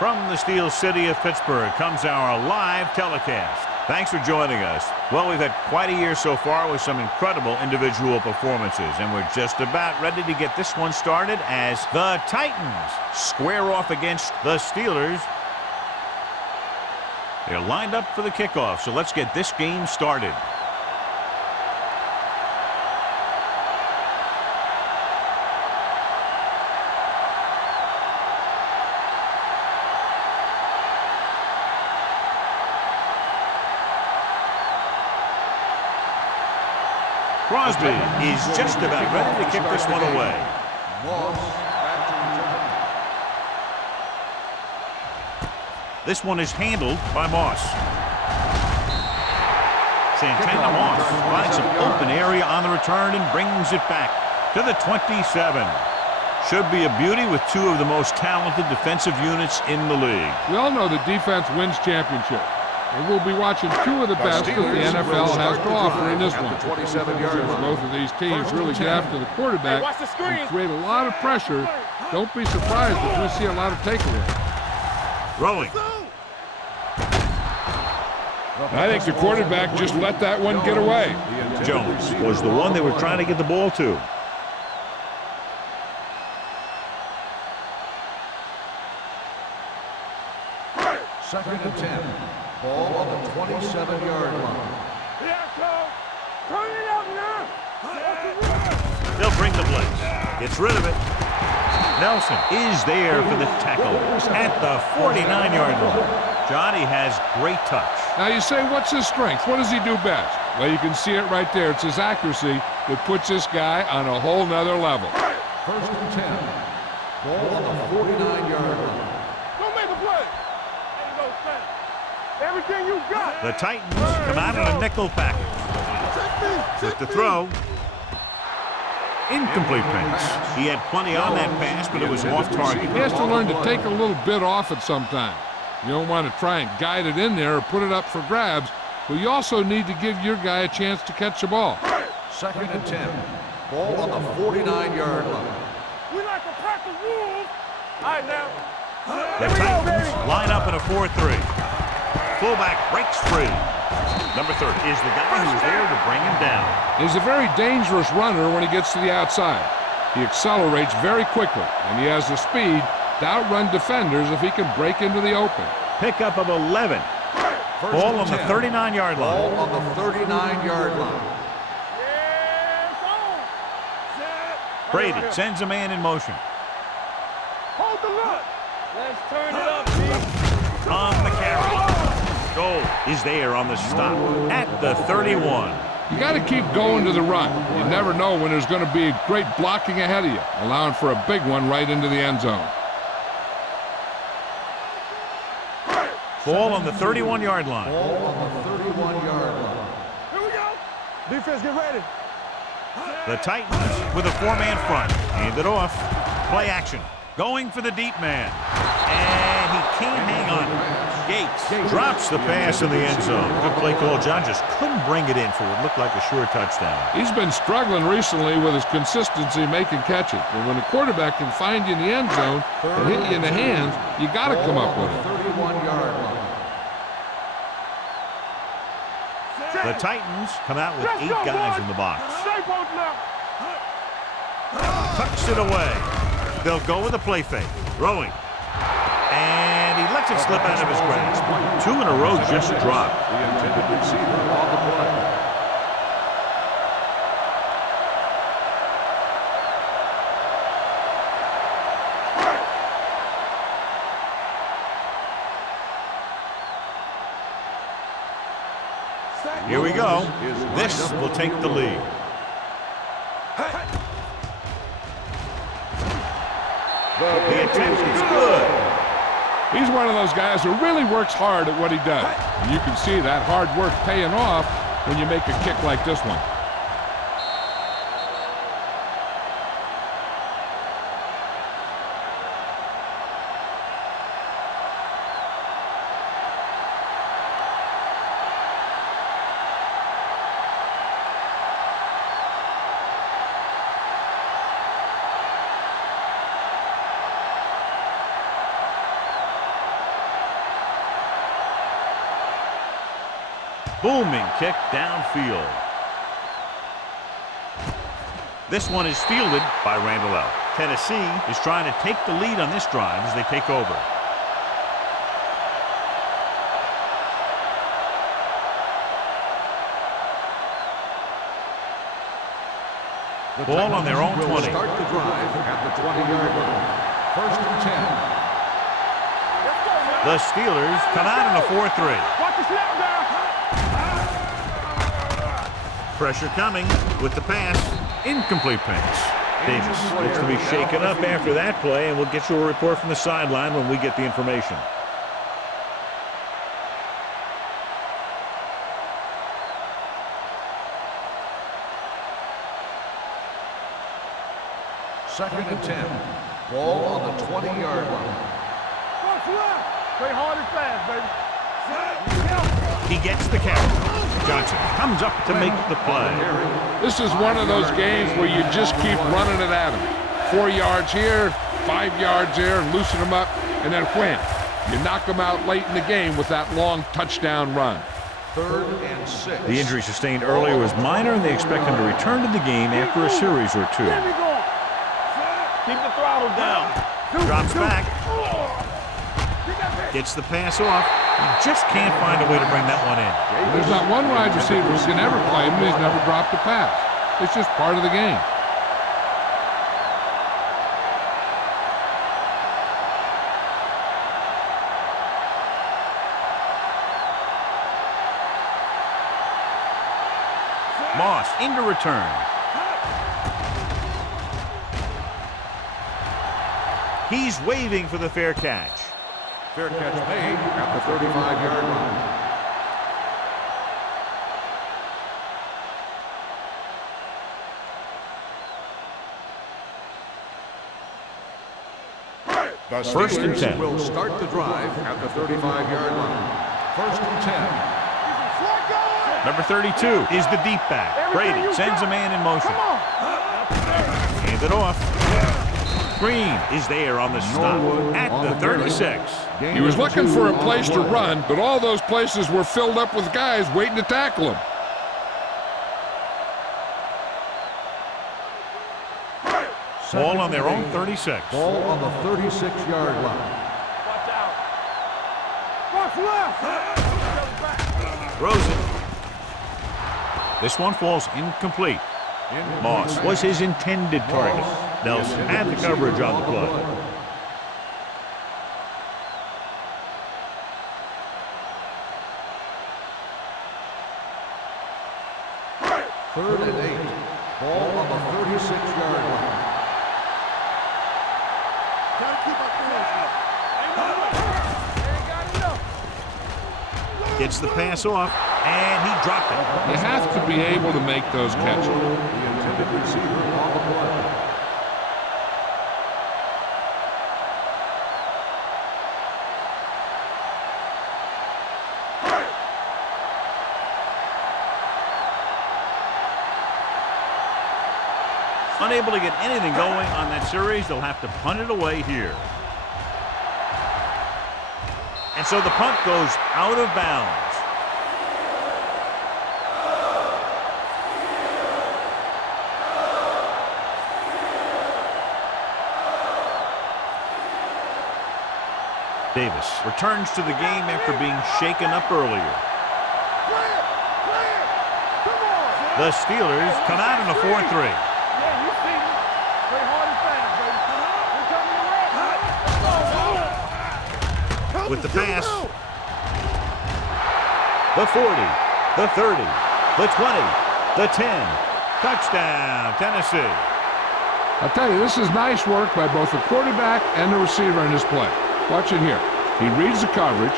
From the Steel City of Pittsburgh comes our live telecast. Thanks for joining us. Well, we've had quite a year so far with some incredible individual performances, and we're just about ready to get this one started as the Titans square off against the Steelers. They're lined up for the kickoff, so let's get this game started. Crosby is just about ready to kick this one away. This one is handled by Moss. Santana Moss finds some open area on the return and brings it back to the 27. Should be a beauty with two of the most talented defensive units in the league. We all know that defense wins championships. And we'll be watching two of the best that the NFL has to offer in this one. Both of these teams really get after the quarterback and create a lot of pressure. Don't be surprised if we see a lot of takeaways. Throwing. I think the quarterback just let that one get away. Jones was the one they were trying to get the ball to. Second and 10. Ball on the 27-yard line. They'll bring the blitz. Gets rid of it. Nelson is there for the tackle at the 49-yard line. Johnny has great touch. Now you say, what's his strength? What does he do best? Well, you can see it right there. It's his accuracy that puts this guy on a whole nother level. First and 10. Ball on the 49-yard line. Don't make a play. Everything you got. The Titans come out in a nickel package. With the throw. Incomplete pass. He had plenty on that pass, but it was off target. He has to learn to take a little bit off it sometime. You don't want to try and guide it in there or put it up for grabs, but you also need to give your guy a chance to catch the ball. Second and 10. Ball on the 49-yard line. We like to practice rules. All right, now. The Titans line up in a 4-3. Fullback breaks free. Number 30 is the guy who's there to bring him down. He's a very dangerous runner when he gets to the outside. He accelerates very quickly, and he has the speed to outrun defenders if he can break into the open. Pickup of 11. Ball on the 39-yard line. Ball on the 39-yard line. Brady sends a man in motion. Hold the look. Let's turn it up, G. On the carry. Goal is there on the stop at the 31. You got to keep going to the run. You never know when there's going to be great blocking ahead of you, allowing for a big one right into the end zone. Ball on the 31-yard line. Ball on the 31-yard line. Here we go. Defense, get ready. The Titans with a four-man front. Hand it off. Play action. Going for the deep man. And he can't hang on. Gates drops the pass in the end zone. Good play call. John just couldn't bring it in for what looked like a sure touchdown. He's been struggling recently with his consistency making catches. And when the quarterback can find you in the end zone and hit you in the hands, you got to come up with it. 31-yard line. The Titans come out with 8 guys in the box. Tucks it away. They'll go with a play fake. Throwing. And he lets it slip out of his grasp. 2 in a row just dropped. The intended receiver on the play. Here we go. This will take the lead. The attempt is good. He's one of those guys who really works hard at what he does. And you can see that hard work paying off when you make a kick like this one. Booming kick downfield. This one is fielded by Randall L. Tennessee is trying to take the lead on this drive as they take over. Ball on their own 20. Start the drive at the 20-yard line. First and 10. The Steelers come out in a 4-3. Watch the snap down. Pressure coming with the pass. Incomplete pass. Davis looks to be shaken up after that play, and we'll get you a report from the sideline when we get the information. Second and 10. Ball on the 20-yard line. Watch left. Play hard and fast, baby. He gets the carry. Johnson comes up to make the play. This is one of those games where you just keep running it at them. 4 yards here, 5 yards there, loosen them up, and then wham. You knock them out late in the game with that long touchdown run. Third and 6. The injury sustained earlier was minor, and they expect him to return to the game after a series or two. There we go. Keep the throttle down. Drops back. Gets the pass off. He just can't find a way to bring that one in. There's not one wide receiver who can ever play him, and he's never dropped a pass. It's just part of the game. Moss into return. He's waving for the fair catch. Fair catch made at the 35-yard line. The First and 10. will start the drive at the 35-yard line. First and 10. Number 32 is the deep back. Brady sends a man in motion. Hand it off. Green is there on the stop at the 36. He was looking for a place to run, but all those places were filled up with guys waiting to tackle him. Ball on their own 36. Ball on the 36-yard line. Watch out. Watch left. Throws it. This one falls incomplete. Moss was his intended target. Nelson had the coverage on the play. Third and 8. Ball on the 36-yard line. Gets the pass off, and he dropped it. You have to be able to make those catches. The intended receiver on the play. Unable to get anything going on that series, they'll have to punt it away here. And so the punt goes out of bounds. Davis returns to the game after being shaken up earlier. The Steelers come out in a 4-3. Yeah, you see me. Play hard and fast, baby. We're coming around. With the pass. The 40, the 30, the 20, the 10. Touchdown, Tennessee. I'll tell you, this is nice work by both the quarterback and the receiver in this play. Watch it here. He reads the coverage,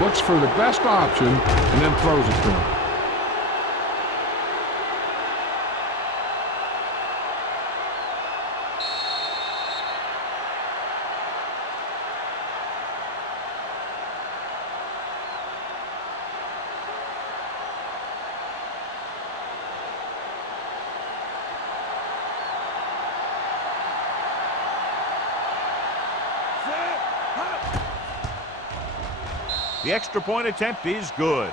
looks for the best option, and then throws it to him. The extra point attempt is good.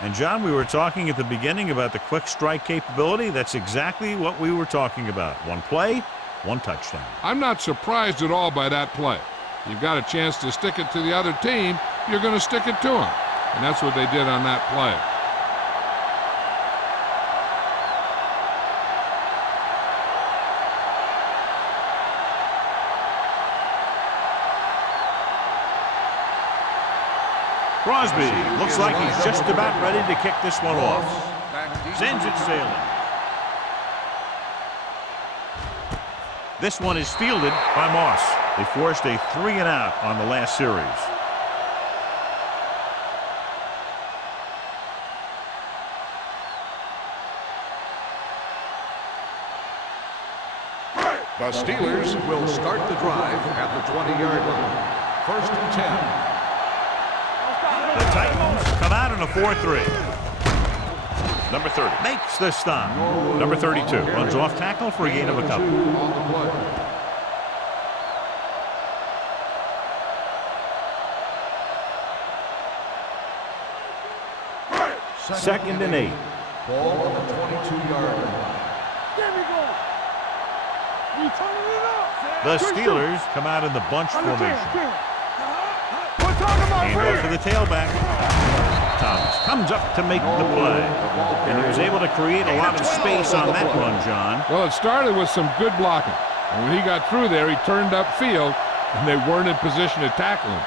And, John, we were talking at the beginning about the quick strike capability. That's exactly what we were talking about. One play, one touchdown. I'm not surprised at all by that play. You've got a chance to stick it to the other team, you're going to stick it to them. And that's what they did on that play. Crosby looks like he's just about ready to kick this one off. Sends it sailing. This one is fielded by Moss. They forced a 3-and-out on the last series. The Steelers will start the drive at the 20-yard line. 1st and 10. The Titans come out in a 4-3. Number 30 makes the stop. Number 32 runs off tackle for a gain of a couple. Second and 8. Ball on the 22-yard line. There we go. We turning it up. The Steelers come out in the bunch formation. Hand off to the tailback. Thomas comes up to make the play. And he was able to create a lot of space on that run, John. Well, it started with some good blocking. And when he got through there, he turned upfield, and they weren't in position to tackle him.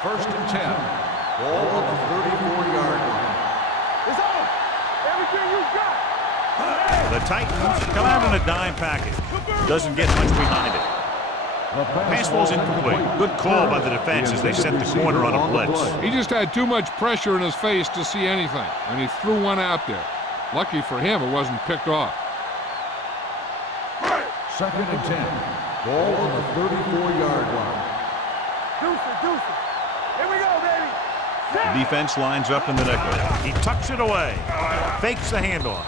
1st and 10. Ball on the 34-yard line. It's on. Everything you got. The Titans come out in a dime package. Doesn't get much behind it. Pass ball's incomplete. Good call by the defense as they set the corner on a blitz. He just had too much pressure in his face to see anything, and he threw one out there. Lucky for him, it wasn't picked off. 2nd and 10. Ball on the 34-yard line. Deuce it. Here we go, baby. The defense lines up in the nickel. He tucks it away. Fakes the handoff.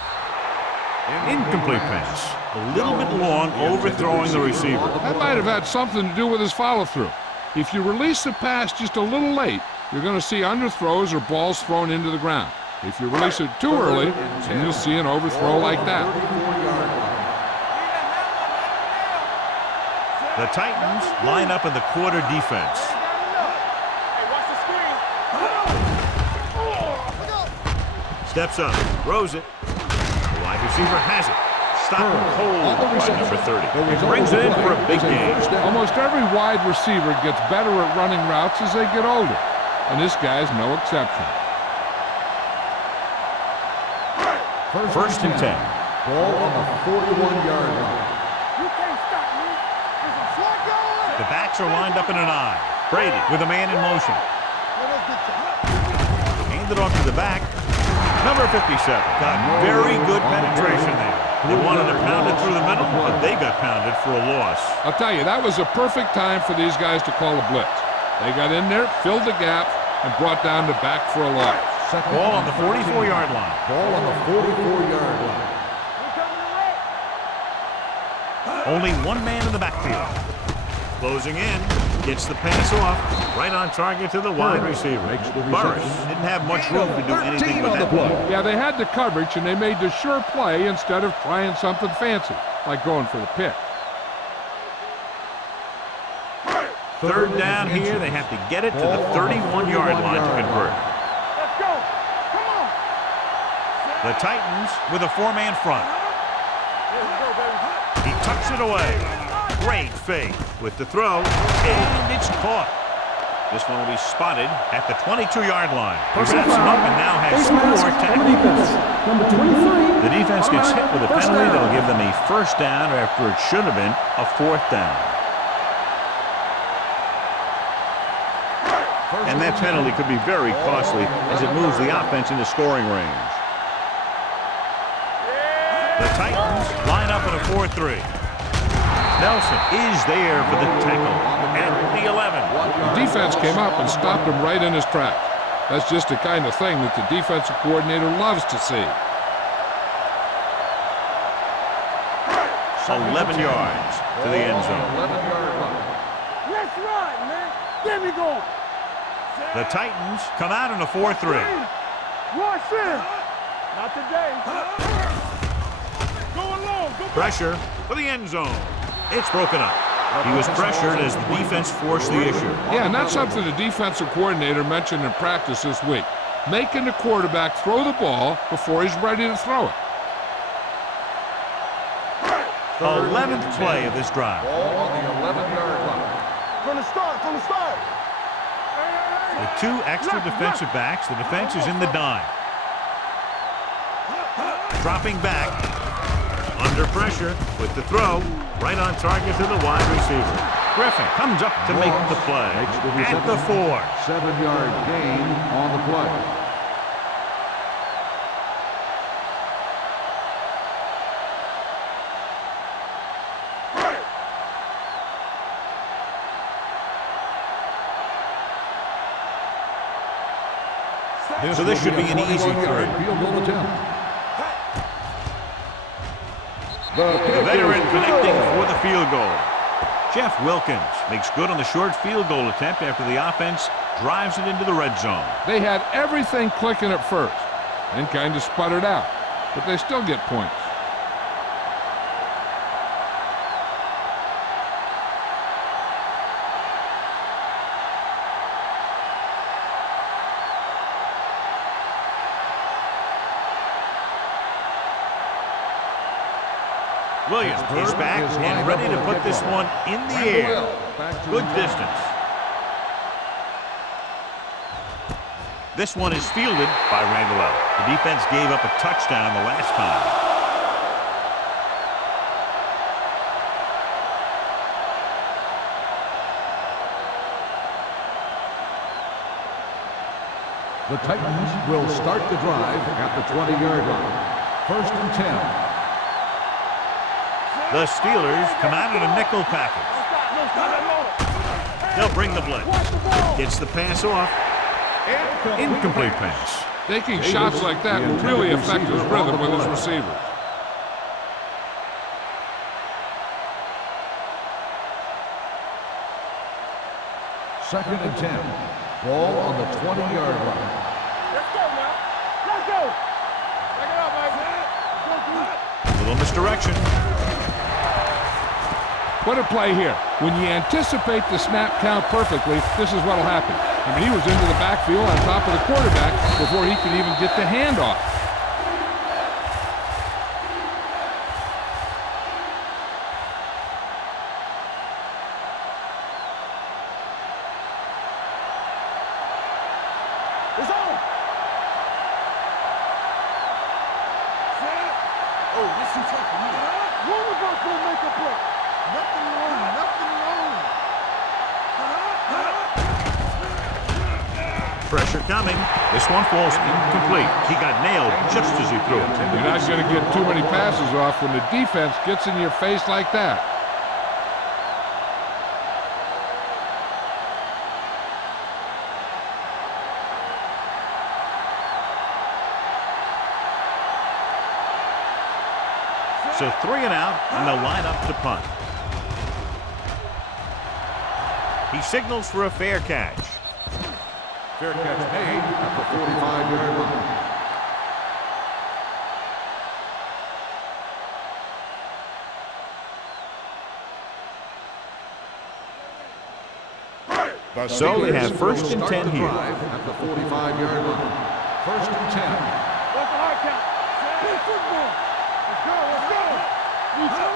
Incomplete pass. A little bit long, overthrowing the receiver. That might have had something to do with his follow-through. If you release the pass just a little late, you're going to see underthrows or balls thrown into the ground. If you release it too early, then you'll see an overthrow like that. The Titans line up in the quarter defense. Steps up, throws it. The wide receiver has it. Stopped cold by number 30. He brings it in for a big gain. Almost every wide receiver gets better at running routes as they get older, and this guy's no exception. 1st and 10. Ball on the 41-yard line. You can't stop me. There's a flag going. The backs are lined up in an eye. Brady with a man in motion. Handed off to the back. Number 57 got very good penetration there. They wanted to pound it through the middle, but they got pounded for a loss. I'll tell you, that was a perfect time for these guys to call a blitz. They got in there, filled the gap, and brought down the back for a loss. Ball on the 44-yard line. Ball on the 44-yard line. Only one man in the backfield. Closing in, gets the pass off, right on target to the wide receiver. Burris didn't have much room to do anything with that play. Yeah, they had the coverage, and they made the sure play instead of trying something fancy, like going for the pick. 3rd down here, they have to get it to the 31-yard line to convert. Let's go. Come on. The Titans with a 4-man front. Here we go, baby. He tucks it away. Great fake with the throw, and it's caught. This one will be spotted at the 22-yard line. He wraps him up and now has 4 tackles. Number 23. The defense gets hit with a penalty. They'll give them a 1st down after it should have been a 4th down. And that penalty could be very costly as it moves the offense into scoring range. The Titans line up in a 4-3. Nelson is there for the tackle at the 11. The defense came up and stopped him right in his tracks. That's just the kind of thing that the defensive coordinator loves to see. 11 yards to the end zone. 11-yard line. Let's run, man. There we go. The Titans come out in a 4-3. Rush in. Not today. Go along. Go Pressure for the end zone. It's broken up. He was pressured as the defense forced the issue. Yeah, and that's something the defensive coordinator mentioned in practice this week. Making the quarterback throw the ball before he's ready to throw it. 11th play of this drive. Ball on the 11-yard line. From the start. With 2 extra defensive backs, the defense is in the dime. Dropping back. Under pressure with the throw. Right on target to the wide receiver. Griffin comes up to make the play. At the 4. 7-yard gain on the play. So this should be an easy 3. Field goal attempt. The veteran connecting for the field goal. Jeff Wilkins makes good on the short field goal attempt after the offense drives it into the red zone. They had everything clicking at first and kind of sputtered out, but they still get points. Williams is back and ready to put this one in the air. Good distance. This one is fielded by Randall. The defense gave up a touchdown the last time. The Titans will start the drive at the 20-yard line. 1st and 10. The Steelers come out in a nickel package. They'll bring the blitz. Gets the pass off. Incomplete pass. Taking shots like that will really affect his rhythm with his receivers. Second and 10. Ball on the 20-yard line. Let's go, man. Let's go. Check it out, baby. Little misdirection. What a play here. When you anticipate the snap count perfectly, this is what will happen. I mean, he was into the backfield on top of the quarterback before he could even get the handoff. It's on. Oh, this is tough for you. One of us will make a play. Nothing wrong. Pressure coming. This one falls incomplete. He got nailed just as he threw it. You're not going to get too many passes off when the defense gets in your face like that. So 3 and out, and they'll line up to punt. He signals for a fair catch. Fair catch made at the 45-yard line. So they have 1st and 10 here. At the 45-yard line. 1st and 10. What's the hard count? Big football. Let's go.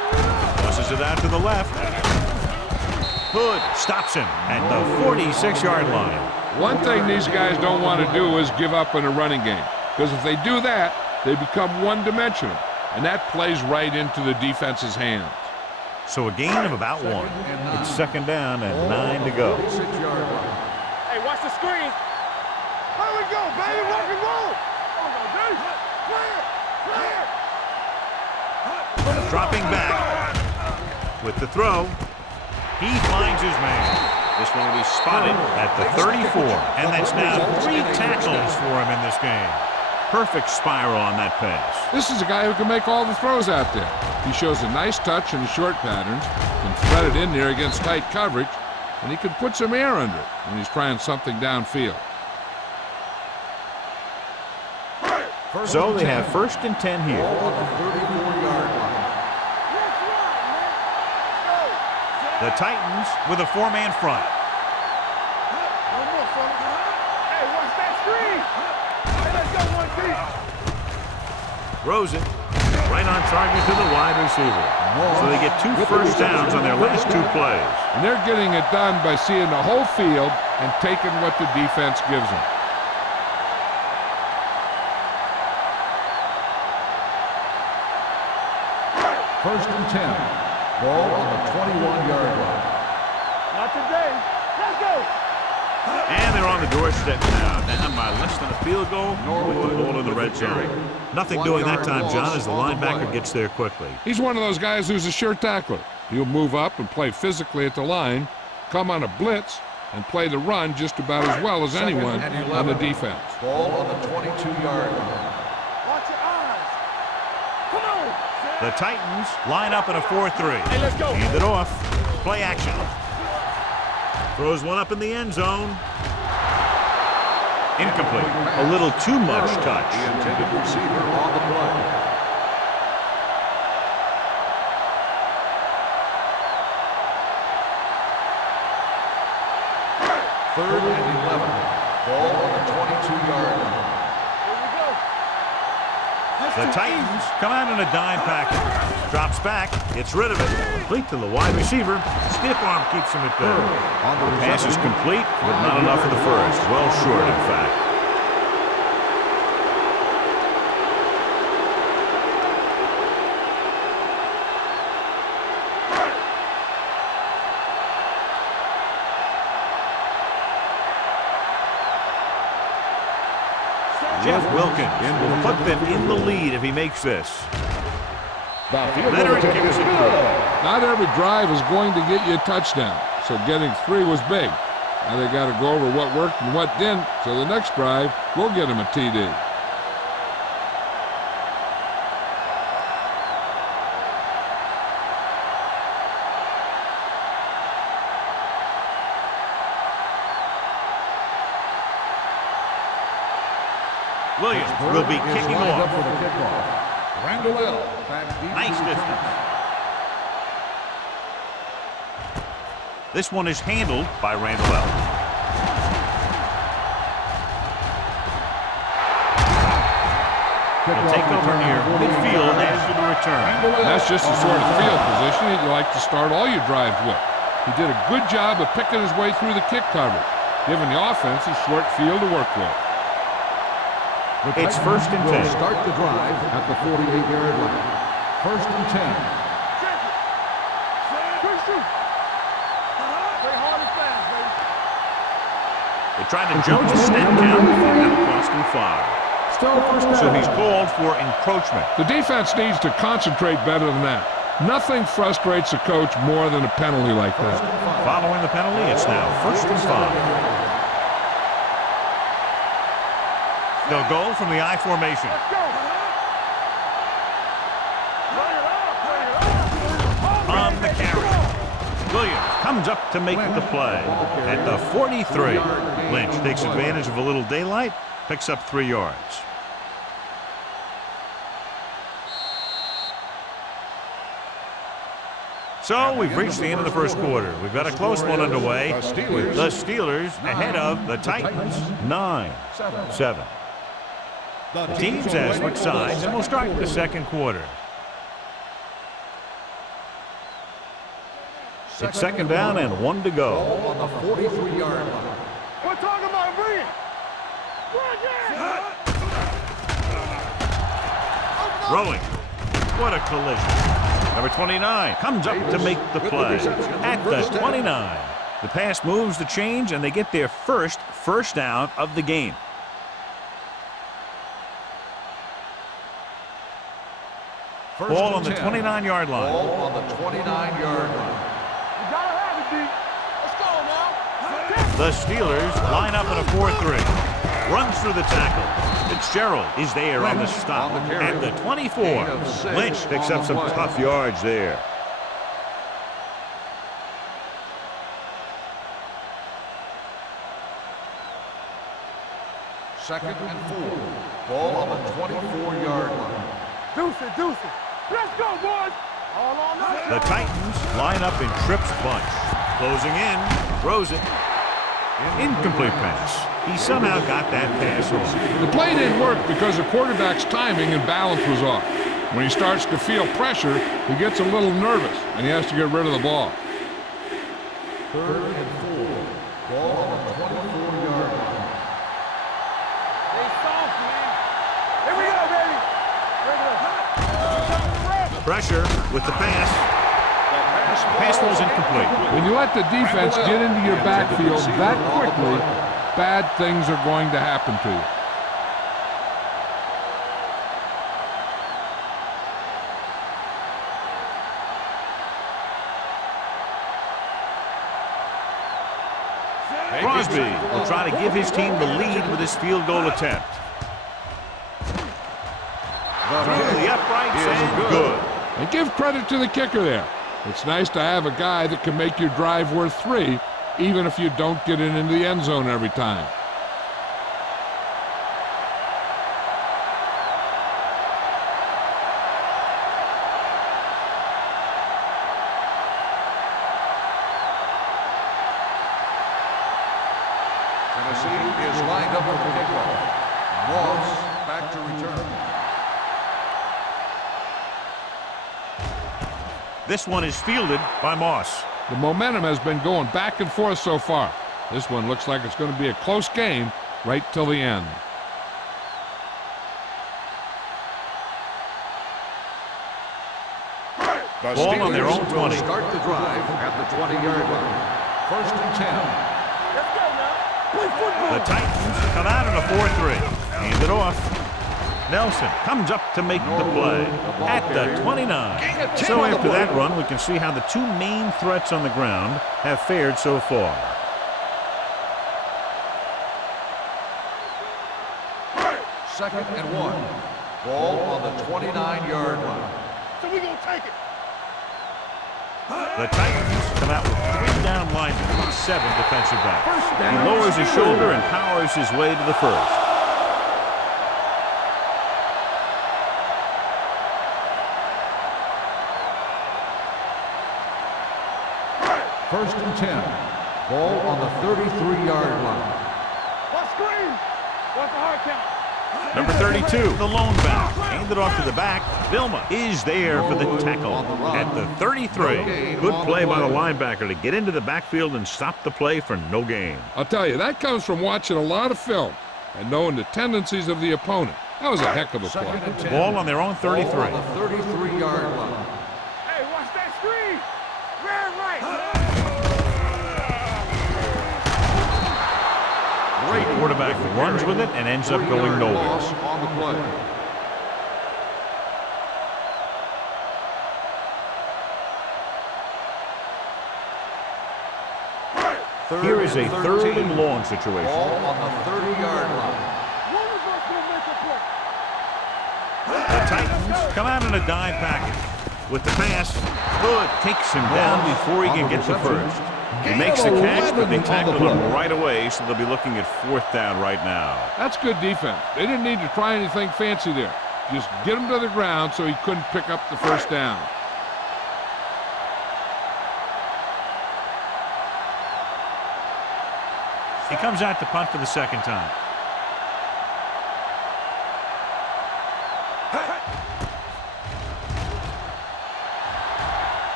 Tosses it out to the left. Hood stops him at the 46-yard line. One thing these guys don't want to do is give up in a running game, because if they do that, they become one-dimensional, and that plays right into the defense's hands. So a gain of about 1. It's 2nd down and 9 to go. 6-yard line. Hey, watch the screen. Here we go, baby. Rock and roll. Clear. Dropping back with the throw. He finds his man. This one will be spotted at the 34, and that's now 3 tackles for him in this game. Perfect spiral on that pass. This is a guy who can make all the throws out there. He shows a nice touch in the short patterns, can thread it in there against tight coverage, and he can put some air under it when he's trying something downfield. So they have 1st and 10 here. Ball on the 34-yard line. The Titans with a 4-man front. Hey, watch that screen. Hey, let's go, 1 deep. Throws it right on target to the wide receiver. So they get 2 first downs on their last 2 plays. And they're getting it done by seeing the whole field and taking what the defense gives them. First and 10. Ball on the 21-yard line. Not today. Let's go. And they're on the doorstep now, down by less than a field goal with the ball in the red zone. Nothing doing that time, John, as the linebacker gets there quickly. He's one of those guys who's a sure tackler. He'll move up and play physically at the line, come on a blitz, and play the run just about as well as anyone on the defense. Ball on the 22-yard line. Watch your eyes. Come on. The Titans line up in a 4-3. Hey, let's go. Hand it off. Play action. Throws one up in the end zone. Incomplete. A little too much touch. The intended receiver on the play. Third and 11. Ball on the 22-yard line. Here we go. The Titans come out in a dime package. Drops back, gets rid of it, complete to the wide receiver. Stiff arm keeps him at bay. The pass is complete, but not enough for the first. Well short, in fact. Jeff Wilkins will put them in the lead if he makes this. Leonard kicks it good. Not every drive is going to get you a touchdown, so getting 3 was big. Now they got to go over what worked and what didn't, so the next drive will get them a TD. Williams will be kicking off. For the kickoff. Randall back deep. Nice distance. This one is handled by Randall. He'll take over near midfield after the return. That's just the sort of field position that you like to start all your drives with. He did a good job of picking his way through the kick coverage, giving the offense a short field to work with. It's 1st and 10. Start the drive at the 48-yard line. 1st and 10. They tried to jump the snap count, and it cost him 5. So he's called for encroachment. The defense needs to concentrate better than that. Nothing frustrates a coach more than a penalty like that. Following the penalty, it's now 1st and 5. They'll go from the I formation. On the carry. Williams comes up to make the play. At the 43, Lynch takes advantage of a little daylight, picks up 3 yards. So we've reached the end of the first quarter. We've got a close one underway with the Steelers ahead of the Titans 9-7. The teams have switched sides, and we'll start the second quarter. It's 2nd down and 1 to go. On the 43-yard line. We're talking about bring it. Throwing. What a collision. Number 29 comes up to make the play at the 29. The pass moves the chains, and they get their first down of the game. Ball on the 29-yard line. Ball on the 29-yard line. You gotta have it, D. Let's go now. The Steelers line up in a 4-3. Runs through the tackle. Fitzgerald is there on the stop at the 24. Lynch picks up some tough yards there. Second and 4. Ball on the 24-yard line. Deuce it. Let's go, boys. All on us. The Titans line up in trips bunch. Closing in, throws it. Incomplete pass. He somehow got that pass off. The play didn't work because the quarterback's timing and balance was off. When he starts to feel pressure, he gets a little nervous, and he has to get rid of the ball. Third and 4. Ball on the 24-yard line. Stay soft, man. Here we go, baby. Pressure with the pass. Pass was incomplete. When you let the defense get into your backfield that quickly, bad things are going to happen to you. Crosby will try to give his team the lead with his field goal attempt. Through the uprights and good. And give credit to the kicker there. It's nice to have a guy that can make your drive worth 3, even if you don't get it into the end zone every time. Tennessee is lined up for the kickoff. Moss back to return. This one is fielded by Moss. The momentum has been going back and forth so far. This one looks like it's going to be a close game right till the end. The Ball on their own 20. Start the drive at the 20-yard line. First and 10. Let's go now. Play football. The Titans come out in a 4-3. Hand it off. Nelson comes up to make the play at the 29. So after that run, we can see how the two main threats on the ground have fared so far. Second and 1. Ball on the 29-yard line. So we gonna take it. The Titans come out with 3 down linemen and 7 defensive backs. He lowers his shoulder and powers his way to the first. First and 10. Ball on the 33-yard line. What screen? What's the hard count? Number 32, the lone back. Handed off to the back. Vilma is there for the tackle at the 33. Good play by the linebacker to get into the backfield and stop the play for no gain. I'll tell you, that comes from watching a lot of film and knowing the tendencies of the opponent. That was a heck of a play. Second and 10. Ball on their own 33. Ball on the 33-yard line. Hey, watch that screen. Red right. Great quarterback runs with it and ends up going nowhere. Loss on the play. Here is a 3rd and long situation. Ball on the 30-yard line. One of us gonna make a play. The Titans come out in a dime package. With the pass, Hood takes him down before he can get to first. He makes the catch, but they tackle him right away, so they'll be looking at 4th down right now. That's good defense. They didn't need to try anything fancy there. Just get him to the ground so he couldn't pick up the first down. He comes out to punt for the 2nd time.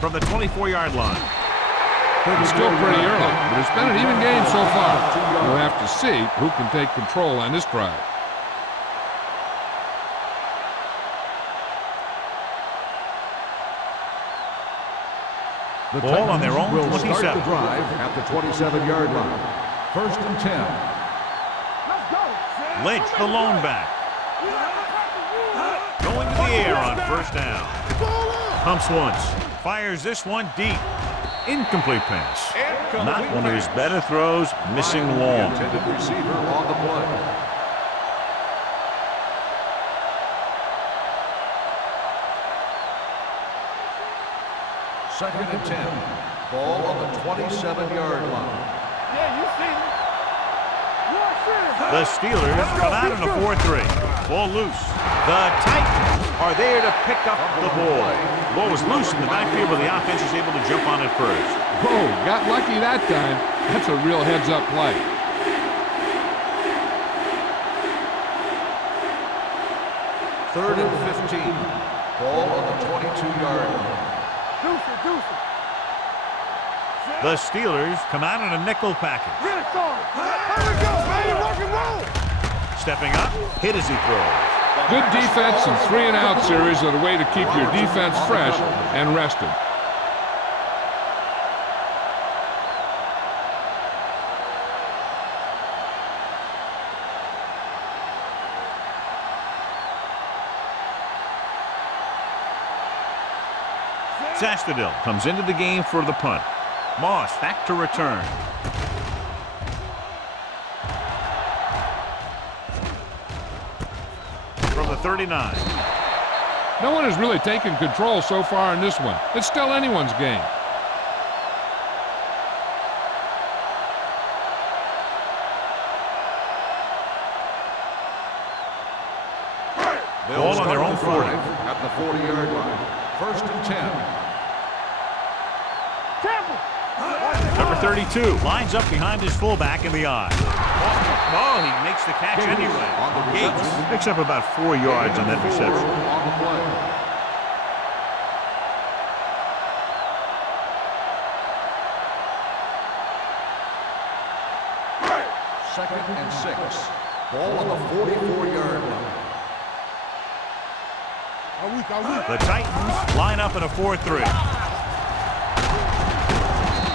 From the 24-yard line. It's still pretty early, but it's been an even game so far. We'll have to see who can take control on this drive. The Ball on their own will 27. start the drive at the 27-yard line. First and 10. Let's go. Lynch, the lone back. Going to the air on 1st down. Pumps once. Fires this one deep. Incomplete pass. Not one of his better throws, missing long. Intended receiver on the play. Second and 10. Ball on the 27-yard line. Yeah, you see me. The Steelers come out in a 4-3. Ball loose. The Titans are there to pick up the ball. Ball was loose in the backfield, but the offense is able to jump on it first. Whoa, got lucky that time. That's a real heads-up play. Third and 15. Ball on the 22-yard line. The Steelers come out in a nickel package. Here we go, baby, rock and roll. Stepping up, hit as he throws. Good defense and 3-and-out series are the way to keep your defense fresh and rested. Sastadil comes into the game for the punt. Moss back to return. From the 39. No one has really taken control so far in this one. It's still anyone's game. Ball on their own 40. At the 40-yard line. First and 10. Number 32 lines up behind his fullback in the eye. Oh, he makes the catch anyway. Gates picks up about 4 yards on that reception. On the play. Second and 6. Ball on the 44-yard line. The Titans line up in a 4-3.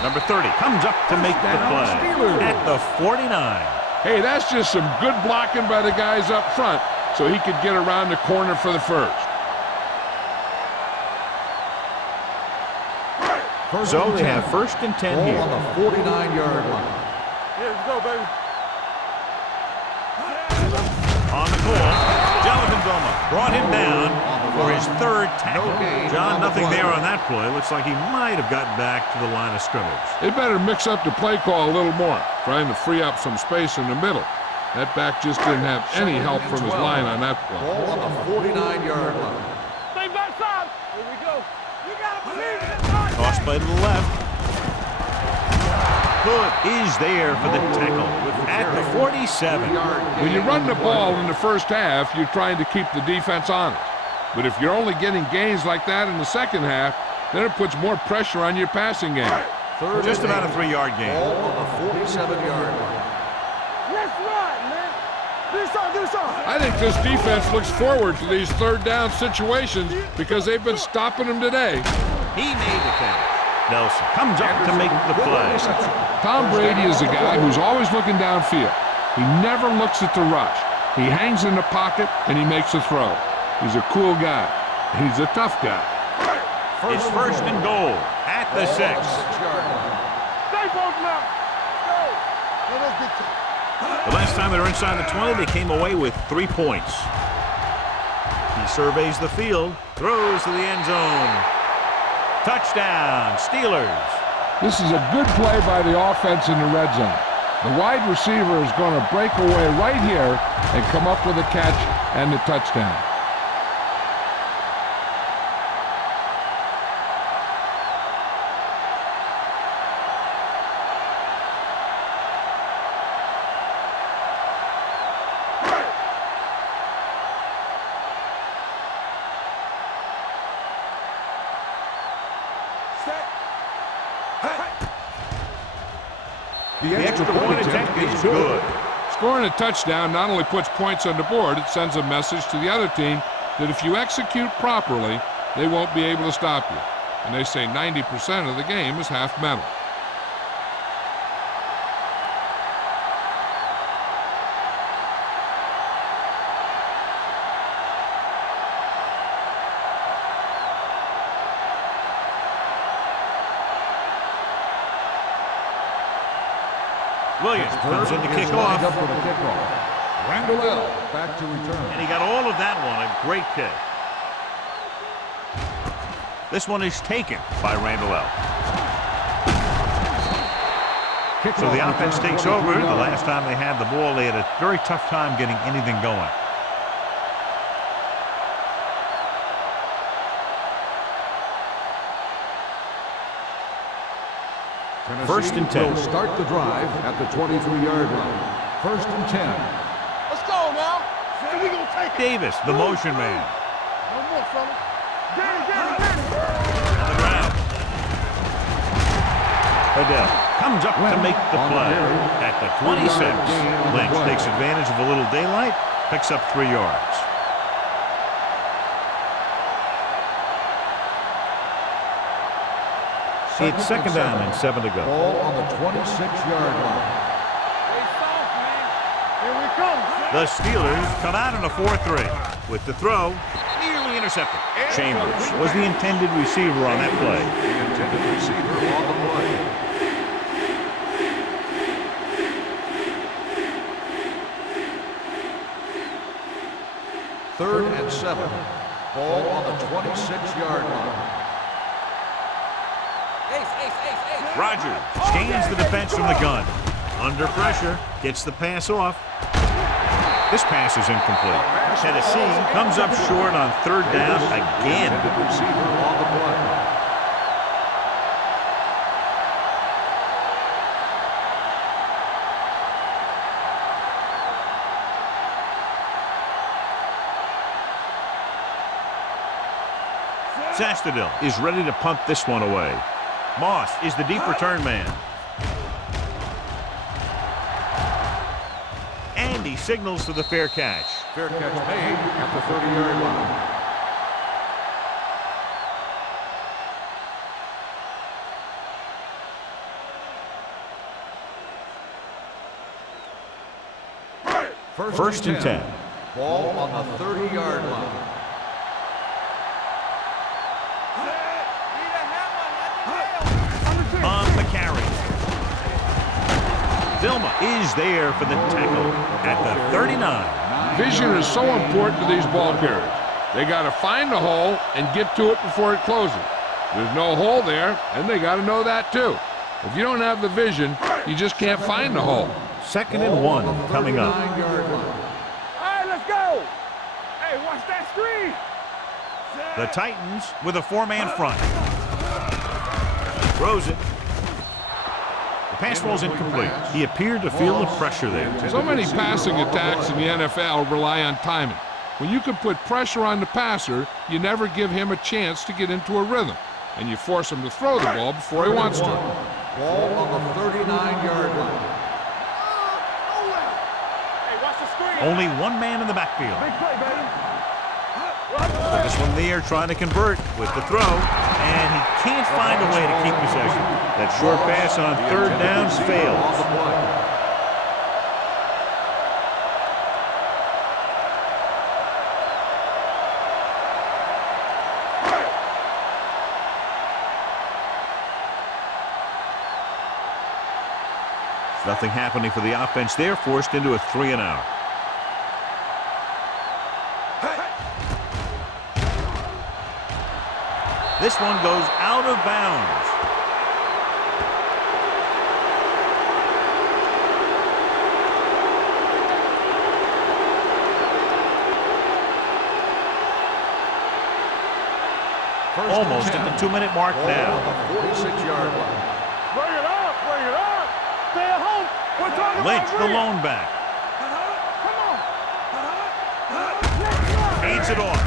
Number 30 comes up to make the play at the 49. Hey, that's just some good blocking by the guys up front so he could get around the corner for the first. So they have first and 10 here. On the 49-yard line. Yeah, let's go, baby. On the call, Jonathan Goma brought him down for his third tackle. John, nothing there on that play. Looks like he might have gotten back to the line of scrimmage. They better mix up the play call a little more, trying to free up some space in the middle. That back just didn't have any help from his line on that play. Ball on the 49-yard line. Stay backside. Here we go. You gotta believe it. Toss play to the left. Hood is there for the tackle at the 47. When you run the ball in the first half, you're trying to keep the defense honest. But if you're only getting gains like that in the second half, then it puts more pressure on your passing game. Just about a 3-yard gain. Ball on the 47-yard line. Let's run, man. Do something. I think this defense looks forward to these third down situations because they've been stopping them today. He made the catch. Nelson comes up to make the play. Tom Brady is a guy who's always looking downfield. He never looks at the rush. He hangs in the pocket and he makes a throw. He's a cool guy. He's a tough guy. It's first and goal at the 6. Stay both now. The last time they were inside the 20, they came away with 3 points. He surveys the field, throws to the end zone. Touchdown, Steelers. This is a good play by the offense in the red zone. The wide receiver is going to break away right here and come up with a catch and the touchdown. The extra point attempt is good. Scoring a touchdown not only puts points on the board, it sends a message to the other team that if you execute properly, they won't be able to stop you. And they say 90% of the game is half mental. Williams comes in to kick off. Randall back to return. And he got all of that one. A great kick. This one is taken by Randall. kickoff. So the offense takes over. The last time they had the ball, they had a very tough time getting anything going. First and 10. Will start the drive at the 23-yard line. First and 10. Let's go now. Here we gonna take it. Davis, the motion man. No more, fella. Get it. On the ground. Odell comes up to make the play at the 26. Lynch takes advantage of a little daylight, picks up 3 yards. It's second down and 7 to go. Ball on the 26-yard line. Here we come. The Steelers come out in a 4-3 with the throw nearly intercepted. Chambers was the intended receiver on that play. The intended receiver on the play. Third and 7. Ball on the 26-yard line. Rogers scans the defense from the gun. Under pressure, gets the pass off. This pass is incomplete. Tennessee comes up short on third down again. The receiver on the play. Sastadil is ready to punt this one away. Moss is the deep return man. And he signals for the fair catch. Fair catch made at the 30-yard line. First and 10. Ball on the 30-yard line. On the carry. Vilma is there for the tackle at the 39. Vision is so important to these ball carriers. They got to find the hole and get to it before it closes. There's no hole there, and they got to know that too. If you don't have the vision, you just can't find the hole. Second and 1 coming up. All right, let's go. Hey, watch that screen. The Titans with a 4-man front. Throws it. The pass ball's incomplete. He appeared to feel the pressure there. So many passing attacks in the NFL rely on timing. When you can put pressure on the passer, you never give him a chance to get into a rhythm, and you force him to throw the ball before he wants to. Ball on the 39-yard line. Hey, watch the screen. Only one man in the backfield. Big play, baby. Put this one there, trying to convert with the throw, and he can't find a way to keep possession. That short pass on third down fails. Nothing happening for the offense there, forced into a 3-and-out. This one goes out of bounds. Almost at the 2-minute mark now. 46-yard line. Bring it up. Stay at home. We're talking Lynch, about the lone back. Come on. Hands it off.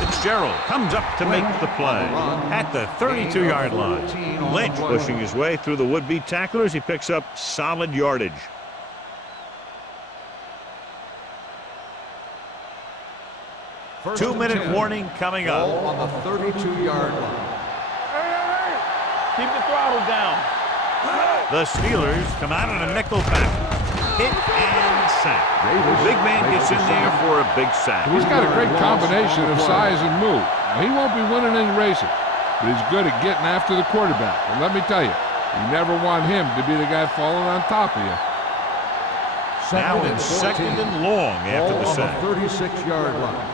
Fitzgerald comes up to make the play at the 32-yard line. Lynch pushing his way through the would-be tacklers. He picks up solid yardage. First 2-minute 10. warning coming up. Ball on the 32-yard line. Hey. Keep the throttle down. The Steelers come out in a nickel back. Hit and sack. Big man gets in there for a big sack. He's got a great combination of size and move. Now, he won't be winning any races, but he's good at getting after the quarterback. And let me tell you, you never want him to be the guy falling on top of you. Now in second and long after the sack. Ball on the 36-yard line.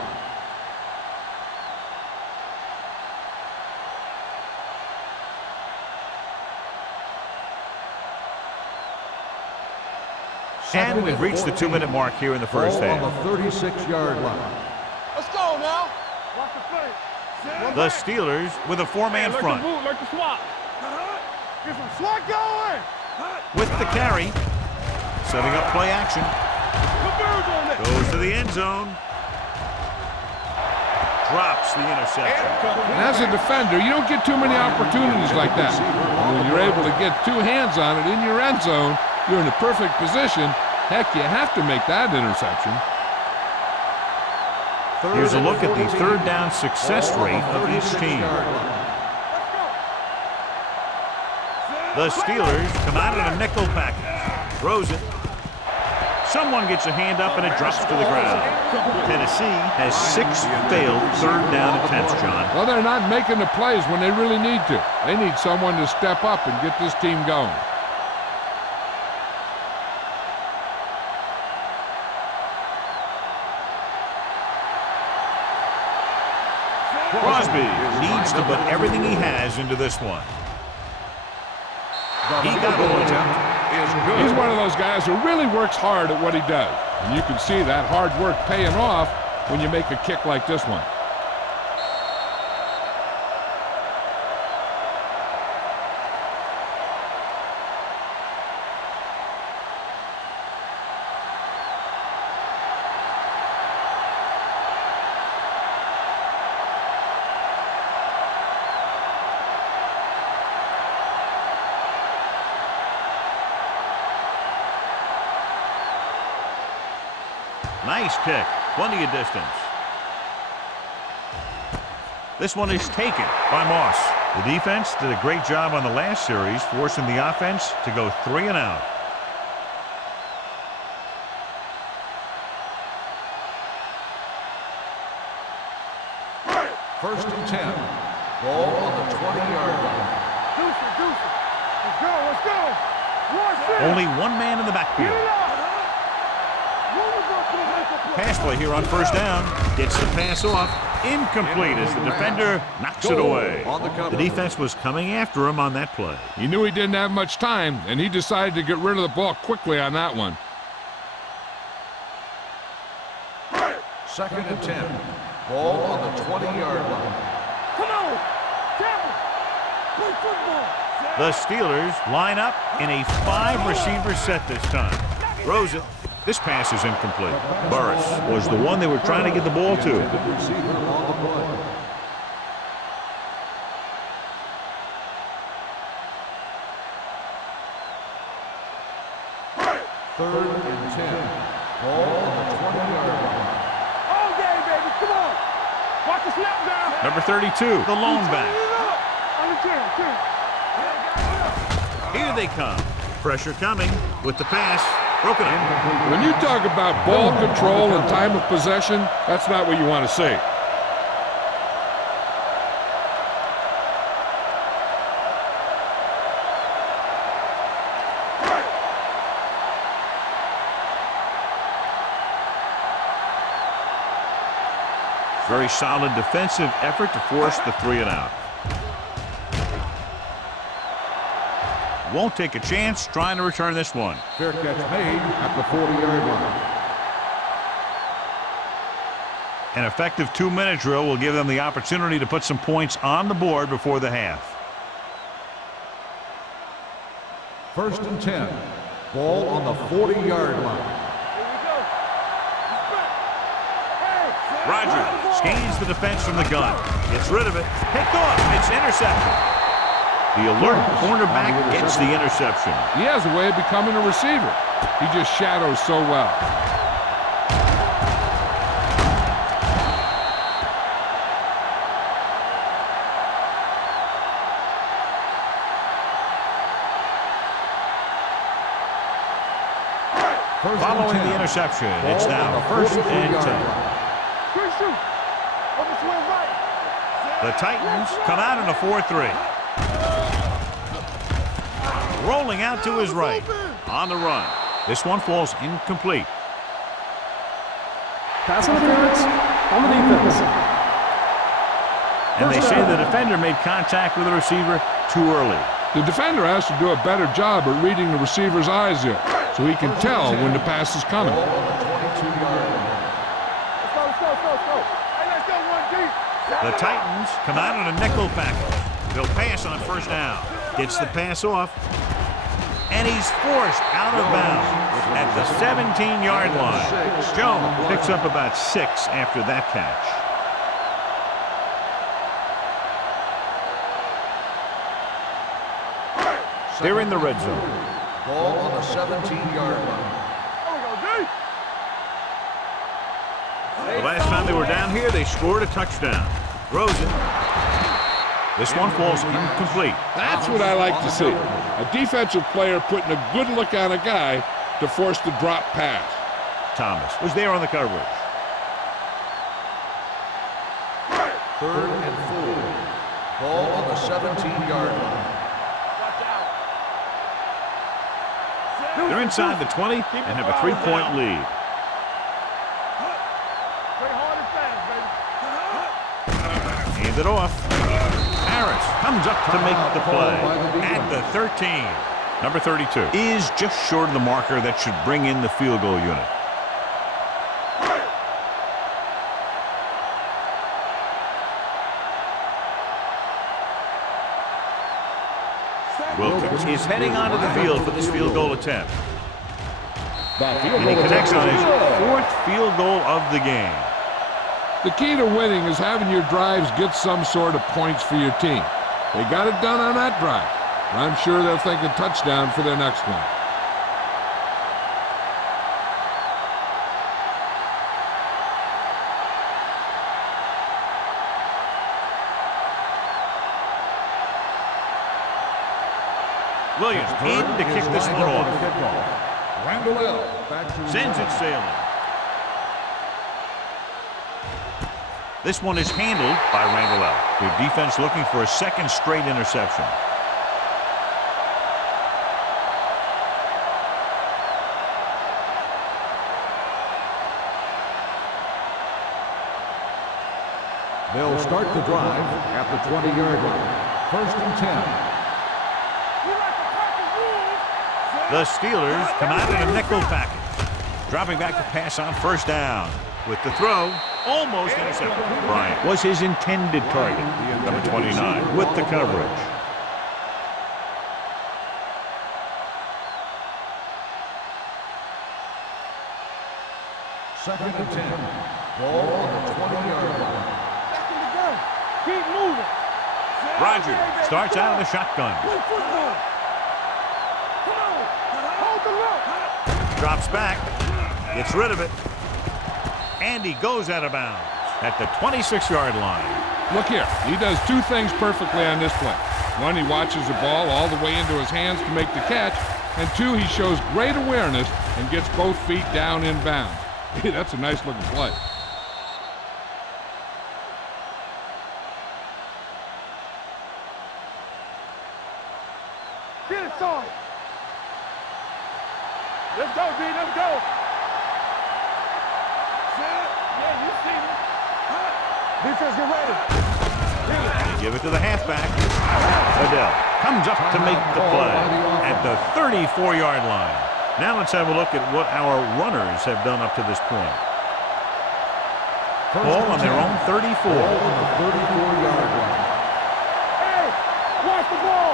And we've reached the 2-minute mark here in the first half. On the 36-yard line. Let's go now. Watch the play. The Steelers with a 4-man front. Like the swap. Get some swat going. With the carry. Setting up play action. Goes to the end zone. Drops the interception. And as a defender, you don't get too many opportunities like that. When you're able to get two hands on it in your end zone, you're in the perfect position. Heck, you have to make that interception. Here's a look at the third down success rate of each team. The Steelers come out in a nickel package. Throws it. Someone gets a hand up and it drops to the ground. Tennessee has 6 failed third down attempts, John. Well, they're not making the plays when they really need to. They need someone to step up and get this team going. Crosby needs to put everything he has into this one. He got one. He's one of those guys who really works hard at what he does. And you can see that hard work paying off when you make a kick like this one. Nice kick. Plenty of distance. This one is taken by Moss. The defense did a great job on the last series, forcing the offense to go 3 and out. First and 10. Ball on the 20-yard line. Let's go. Only one man in the backfield. Pass play here on first down. Gets the pass off. Incomplete as the defender knocks it away. The defense was coming after him on that play. He knew he didn't have much time, and he decided to get rid of the ball quickly on that one. Second and 10. Ball on the 20-yard line. Come on. Tackle. Play football. The Steelers line up in a 5-receiver set this time. Throws it. This pass is incomplete. Burris was the one they were trying to get the ball to. Third and 10. Ball on the 20-yard line. All day, baby. Come on. Watch the snap down. Number 32, the lone back. On the 10. Here they come. Pressure coming with the pass. Broken up. When you talk about ball control and time of possession, that's not what you want to see. Very solid defensive effort to force the 3 and out. Won't take a chance trying to return this one. Fair catch made at the 40-yard line. An effective 2-minute drill will give them the opportunity to put some points on the board before the half. First and 10. Ball on the 40-yard line. Rodgers scans the defense from the gun. Gets rid of it. Picked off. It's intercepted. The alert cornerback gets the interception. He has a way of becoming a receiver. He just shadows so well. Following the interception, it's now first and 10. The Titans come out in a 4-3. Rolling out to his right. On the run. This one falls incomplete. Pass interference on the defense. And they say the defender made contact with the receiver too early. The defender has to do a better job at reading the receiver's eyes here. so he can tell when the pass is coming. Ball on the 22-yard line. Let's go. Hey, let's go, 1 deep. The Titans come out on a nickel package. They'll pass on first down. Gets the pass off. And he's forced out of bounds at the 17-yard line. Jones picks up about 6 after that catch. They're in the red zone. Ball on the 17-yard line. The last time they were down here, they scored a touchdown. Throws it. This one falls incomplete. That's what I like to see. A defensive player putting a good look on a guy to force the drop pass. Thomas was there on the coverage. 3rd and 4. Ball on the 17-yard line. They're inside the 20 and have a 3-point lead. Hand it off. Harris comes up to make the play at the 13. Number 32 is just short of the marker that should bring in the field goal unit. Wilkins is heading onto the field for this field goal attempt. And he connects on his 4th field goal of the game. The key to winning is having your drives get some sort of points for your team. They got it done on that drive. I'm sure they'll think a touchdown for their next one. Williams in to kick this one off. Randall Sends it sailing. This one is handled by Randall. The defense looking for a 2nd straight interception. They'll start the drive at the 20-yard line. 1st and 10. The Steelers come out in a nickel package. Dropping back to pass on first down. With the throw, almost intercepted. Bryant was his intended target. Number 29 with the coverage. Second and 10. Ball on the 20-yard line. Back in the gun. Keep moving. Rogers starts out of the shotgun. Drops back. Gets rid of it. And he goes out of bounds at the 26-yard line. Look here. He does 2 things perfectly on this play. 1, he watches the ball all the way into his hands to make the catch. And 2, he shows great awareness and gets both feet down in bounds. That's a nice-looking play. Get it started. Let's go, D. Let's go. Yeah, you see me. Defense, get ready. They give it to the halfback. Adele comes up to make the play at the 34-yard line. Now let's have a look at what our runners have done up to this point. Ball on their own 34. Ball on the 34-yard line. Hey, watch the ball.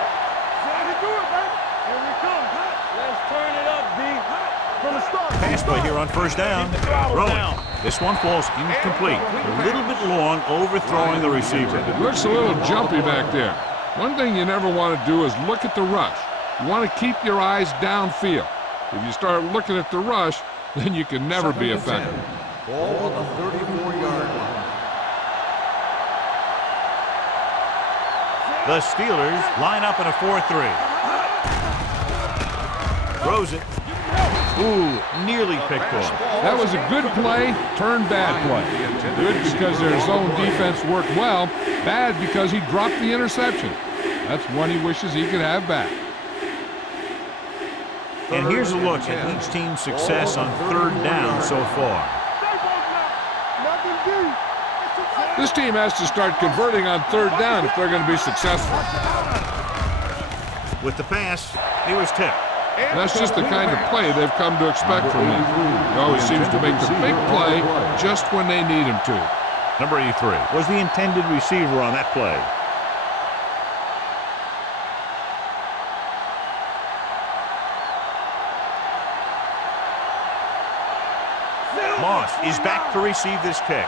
How you do it, man? Here we come. Let's turn it up, D. From the start. Pass play here on first down. Throwing. This one falls incomplete. A little bit long, overthrowing the receiver. It looks a little jumpy back there. One thing you never want to do is look at the rush. You want to keep your eyes downfield. If you start looking at the rush, then you can never be effective. Ball on the 34-yard line. The Steelers line up in a 4-3. Throws it. Ooh, nearly picked off. That was a good play, turned bad play. Good because their zone defense worked well. Bad because he dropped the interception. That's one he wishes he could have back. And here's a look at each team's success on 3rd down so far. This team has to start converting on 3rd down if they're going to be successful. With the pass, he was tipped. And that's just the kind of play they've come to expect from him. He always seems to make the big play just when they need him to. Number 83 was the intended receiver on that play. Moss is back to receive this kick.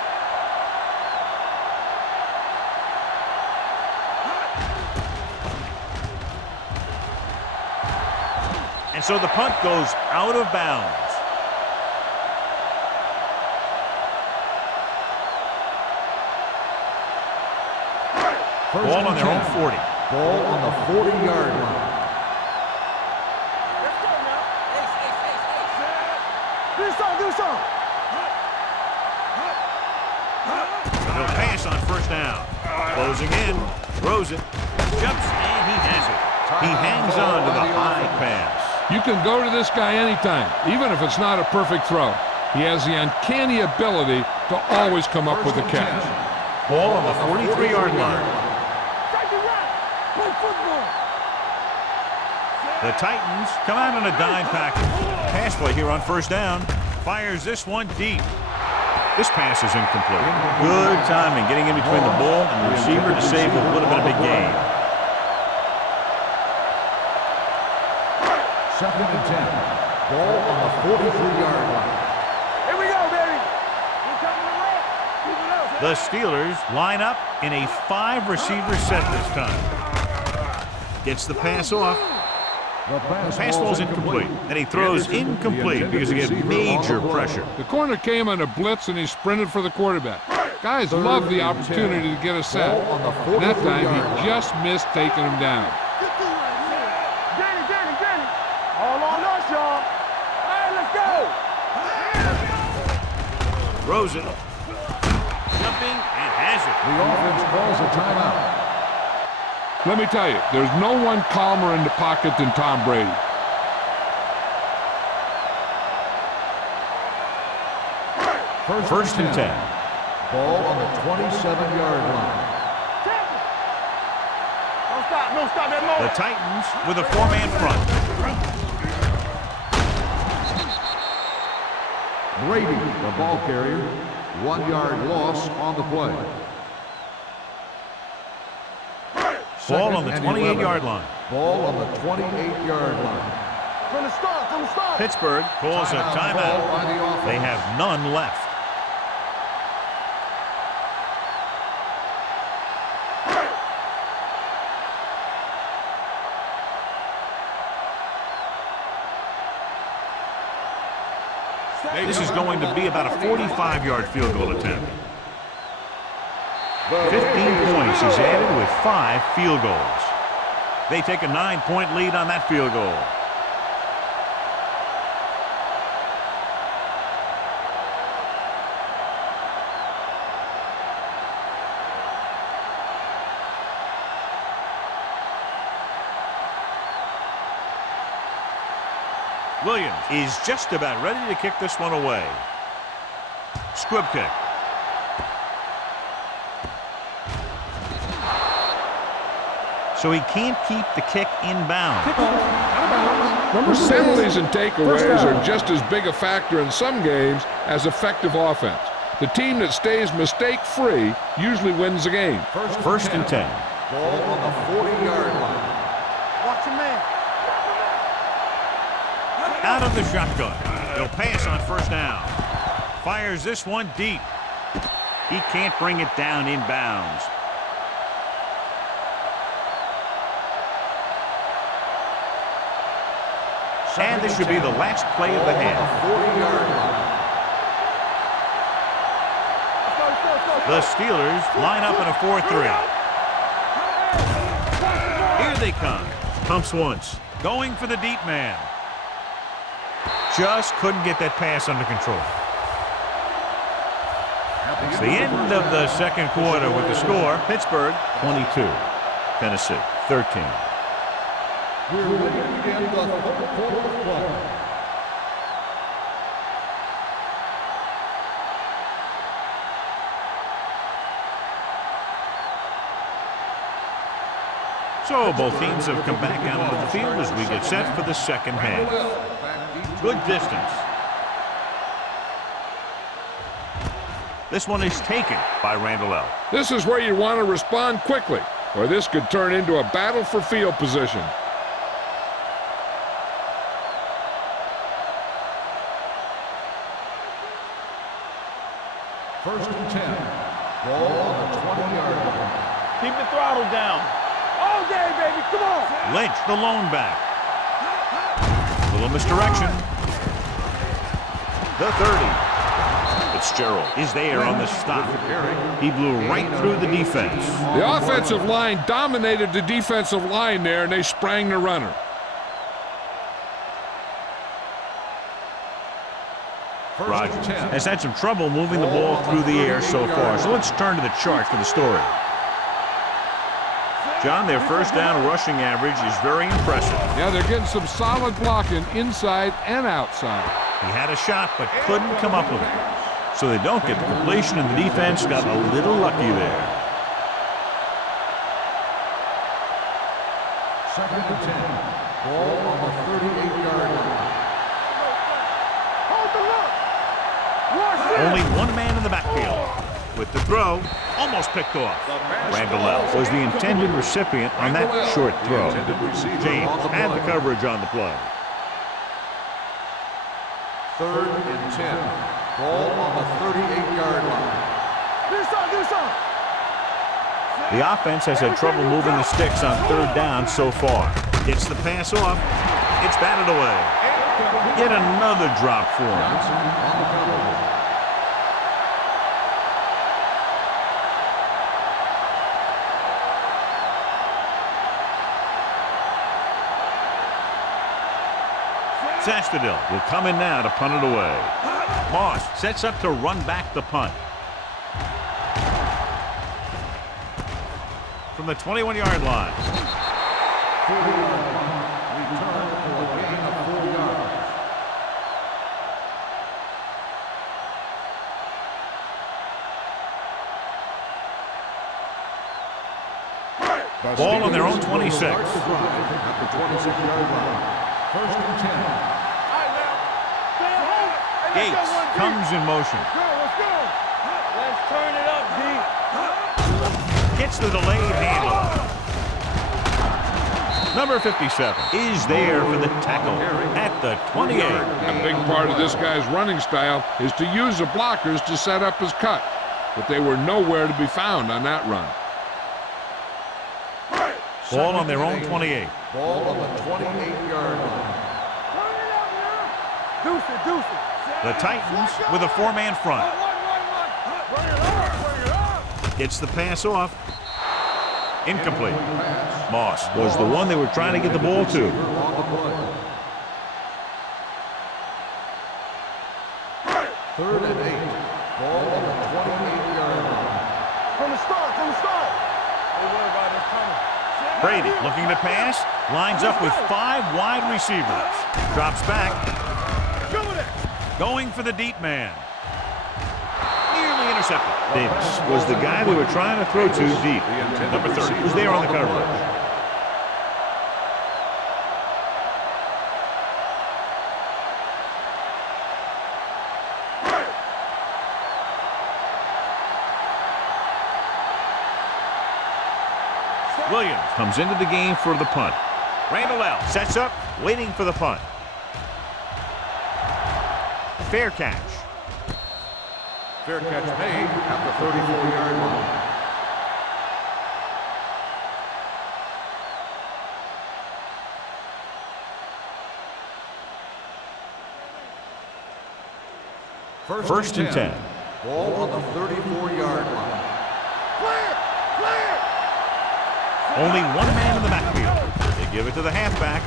And so the punt goes out of bounds. Ball on their own 40. Ball on the 40-yard line. Let's go now. Do something. They'll pass on first down. Closing in. Throws it. Jumps, and he has it. He hangs on to the high pass. You can go to this guy anytime, even if it's not a perfect throw. He has the uncanny ability to always come up with a catch. Ball on the 43-yard line. Play football. The Titans come out in a dime package. Pass play here on first down. Fires this one deep. This pass is incomplete. Good timing getting in between the ball and the receiver to save what would have been a big gain. 2nd and 10. Ball on the 43-yard line. Here we go, baby. We're coming around. Keep it up. The Steelers line up in a 5-receiver set this time. Gets the pass off. The Pass ball's incomplete, and he throws incomplete because he had major pressure. The corner came on a blitz, and he sprinted for the quarterback. Guys love the opportunity to get a sack. That time, he just missed taking him down. Danny. All on us, y'all. All right, let's go. Throws it. Jumping and has it. The offense calls a timeout. Let me tell you, there's no one calmer in the pocket than Tom Brady. First and 10. Ball on the 27-yard line. Don't stop that moment. The Titans with a 4-man front. Brady, the ball carrier. 1-yard loss on the play. Ball on the 2nd and 28-yard line. Ball on the 28-yard line. From the start. Pittsburgh calls a Ball timeout. by the offense. They have none left. This is going to be about a 45-yard field goal attempt. 15 points is added with 5 field goals. They take a 9-point lead on that field goal. Williams is just about ready to kick this one away. Squib kick. So he can't keep the kick inbound. Penalties and takeaways are just as big a factor in some games as effective offense. The team that stays mistake-free usually wins the game. First and 10. Ball on the 40-yard line. Watch your man. Out of the shotgun. He'll pass on first down. Fires this one deep. He can't bring it down inbounds. And this should be the last play of the half. 40-yard line. The Steelers line up in a 4-3. Here they come. Pumps once. Going for the deep man. Just couldn't get that pass under control. It's the end of the second quarter with the score. Pittsburgh 22. Tennessee 13. We're ready to begin the third quarter of play. So both teams have come back out onto the field as we get set for the second half. Good distance. This one is taken by Randall. This is where you want to respond quickly, or this could turn into a battle for field position. First and 10. Ball on the 20-yard line. Keep the throttle down. All day, baby. Come on. Lynch, the lone back. Little misdirection. The 30. Fitzgerald is there on the stop. He blew right through the defense. The offensive line dominated the defensive line there, and they sprang the runner. Rodgers has had some trouble moving the ball through the air so far, so let's turn to the chart for the story. John, their first down rushing average is very impressive. Yeah, they're getting some solid blocking inside and outside. He had a shot but couldn't come up with it. So they don't get the completion, and the defense got a little lucky there. Second and 10. Ball on the 38-yard line. Only one man in the backfield. With the throw, almost picked off. Randall was the intended recipient on that short throw. James had the coverage on the play. Third and 10. Ball on the 38-yard line. The offense has had trouble moving the sticks on third down so far. Gets the pass off. It's batted away. Yet another drop for him. Sastadil will come in now to punt it away. Moss sets up to run back the punt. From the 21-yard line. Return for a gain of 4 yards. Ball on their own 26. At the 26-yard line. First and 10. Gates comes in motion. Let's go. Let's turn it up, D. Gets the delayed handoff. Number 57 is there for the tackle at the 28. A big part of this guy's running style is to use the blockers to set up his cut, but they were nowhere to be found on that run. Ball on their own 28. Ball on the 28-yard line. Deuce it. The Titans with a four-man front. Gets the pass off. Incomplete. Moss was the one they were trying to get the ball to. Third and 8. Ball on the 28-yard line. From the start. Don't worry about this coming. Brady looking to pass. Lines up with 5 wide receivers. Drops back. Going for the deep man. Nearly intercepted. Davis was the guy they were trying to throw to deep. Number 30 was there on the coverage. Williams comes into the game for the punt. Randall sets up, waiting for the punt. Fair catch. Fair catch made at the 34-yard line. First and 10. Ball on the 34-yard line. Only one man in the backfield. They give it to the halfback.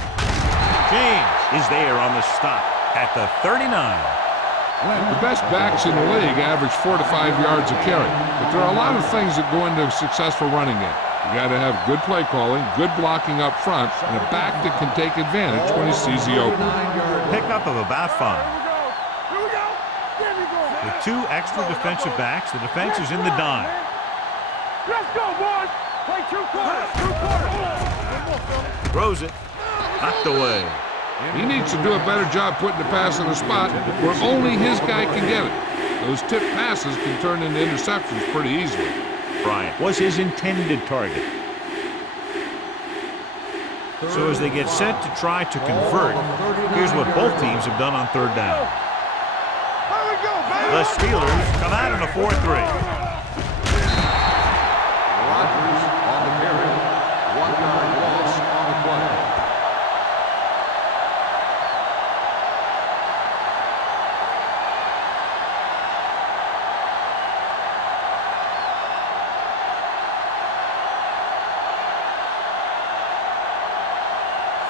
James is there on the stop at the 39. The best backs in the league average 4 to 5 yards a carry, but there are a lot of things that go into a successful running game. You got to have good play calling, good blocking up front, and a back that can take advantage when he sees the open. Pickup of about 5. With 2 extra defensive backs, the defense is in the dime. Let's go, boys. Play 2 quarters. Throws it. Knocked away. He needs to do a better job putting the pass in a spot where only his guy can get it. Those tip passes can turn into interceptions pretty easily. Bryant was his intended target. So as they get set to try to convert, here's what both teams have done on third down. The Steelers come out in a 4-3. Rodgers on the carry. 1-yard loss on the play.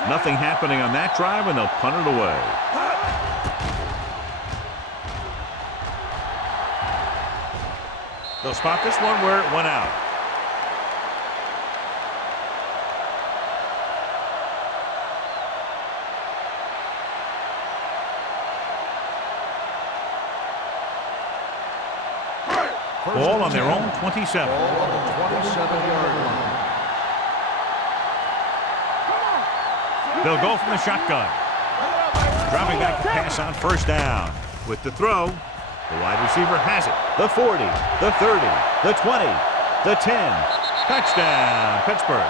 Nothing happening on that drive, and they'll punt it away. They'll spot this one where it went out. Ball on their own 27. Ball on the 27-yard line. They'll go from the shotgun. Dropping back to pass on first down. With the throw, the wide receiver has it. The 40, the 30, the 20, the 10. Touchdown, Pittsburgh.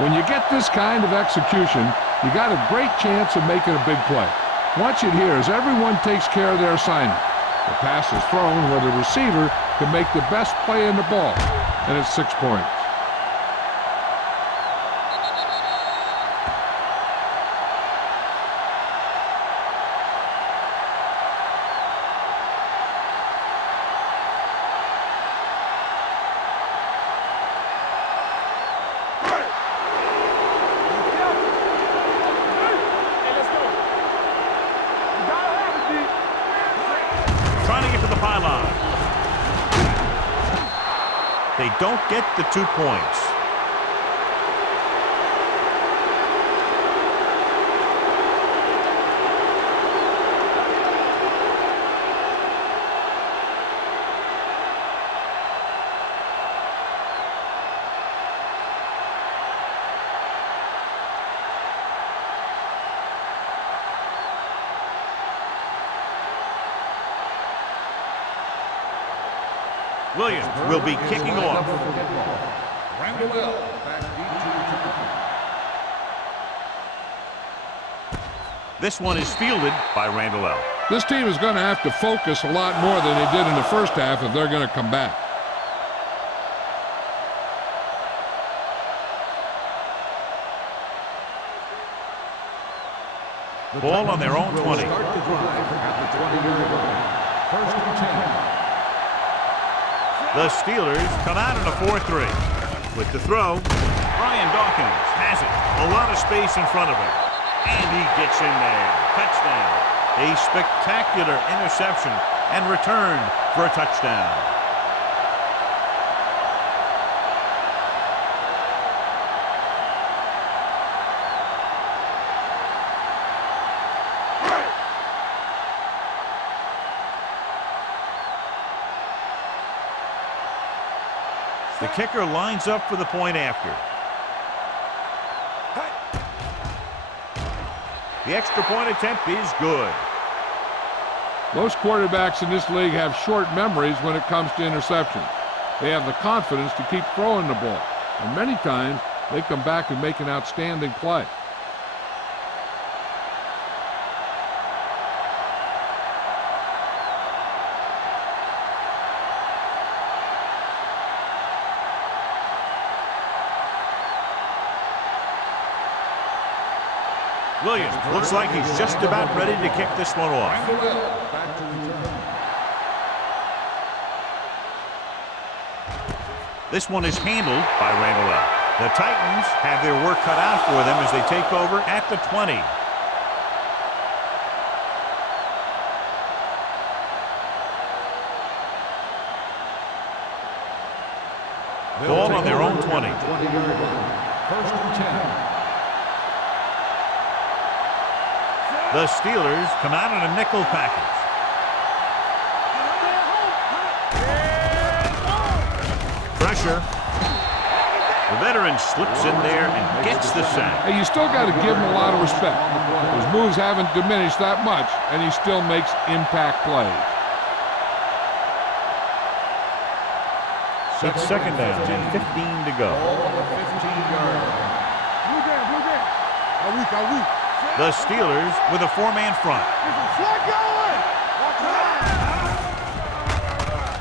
When you get this kind of execution, you got a great chance of making a big play. Watch it here as everyone takes care of their assignment. The pass is thrown where the receiver can make the best play in the ball, and it's 6 points. They don't get the 2 points. Williams will be kicking off. This one is fielded by Randall L. This team is going to have to focus a lot more than they did in the first half if they're going to come back. Ball on their own 20. Start the drive at the 20-yard line. First and 10. The Steelers come out in a 4-3. With the throw, Brian Dawkins has it. A lot of space in front of him. And he gets in there. Touchdown. A spectacular interception and return for a touchdown. The kicker lines up for the point after. The extra point attempt is good. Most quarterbacks in this league have short memories when it comes to interceptions. They have the confidence to keep throwing the ball, and many times they come back and make an outstanding play. Williams looks like he's just about ready to kick this one off. This one is handled by Randall L. The Titans have their work cut out for them as they take over at the 20. Ball on their own 20. 20-yard line. First and 10. The Steelers come out in a nickel package. Pressure. The veteran slips in there and gets the sack. Hey, you still got to give him a lot of respect. His moves haven't diminished that much, and he still makes impact plays. It's second down and 15 to go. The Steelers with a four-man front.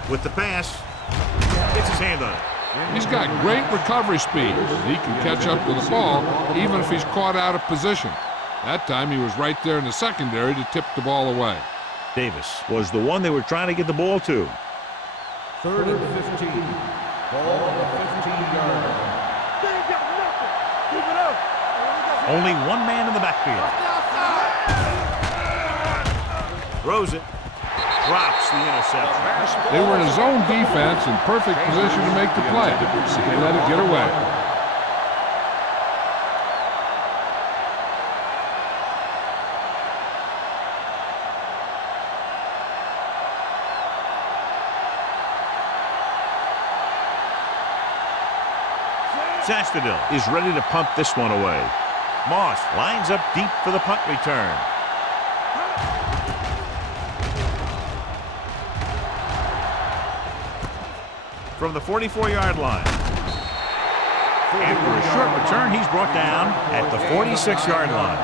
With the pass, gets his hand on it. He's got great recovery speed. He can catch up to the ball even if he's caught out of position. That time he was right there in the secondary to tip the ball away. Davis was the one they were trying to get the ball to. 3rd and 15. Ball on the 15-yard line. Only one man in the backfield. Throws it. Drops the interception. They were in a zone defense in perfect position to make the play. They let it get away. Sastadil is ready to punt this one away. Moss lines up deep for the punt return. From the 44-yard line. After a short return, he's brought down at the 46-yard line.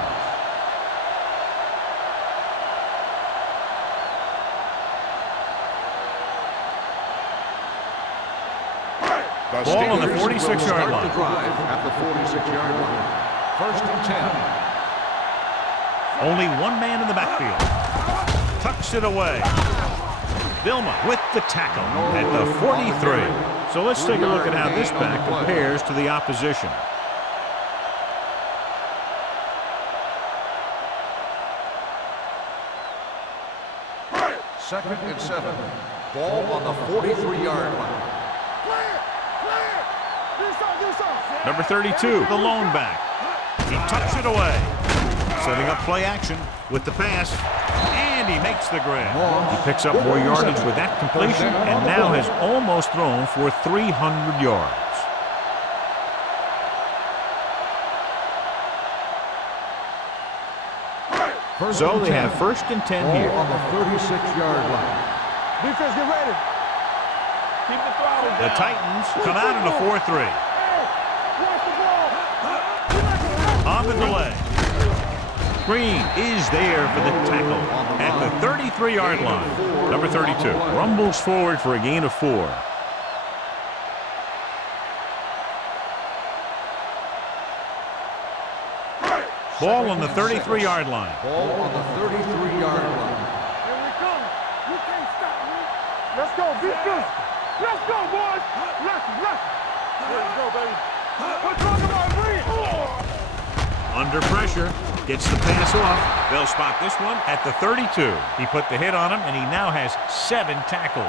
Ball on the 46-yard line. Drive at the 46-yard line. 1st and 10. Only one man in the backfield. Tucks it away. Vilma with the tackle at the 43. So let's take a look at how this back compares to the opposition. Second and 7. Ball on the 43-yard line. Number 32, the lone back. He tucks it away. Setting up play action with the pass. And he makes the grab. He picks up more yardage with that completion and now has almost thrown for 300 yards. So they have 1st and 10 here. On the 36-yard line. Defense, get ready. Keep the throttle down. The Titans come out in a 4-3. On the delay. Green is there for the tackle at the 33-yard line. Number 32 rumbles forward for a gain of 4. Ball on the 33-yard line. Ball on the 33-yard line. Here we come. You can't stop me. Let's go, beat this. Let's go, boys. Let's go, baby. We're talking about breathe. Under pressure, gets the pass off. They'll spot this one at the 32. He put the hit on him, and he now has 7 tackles.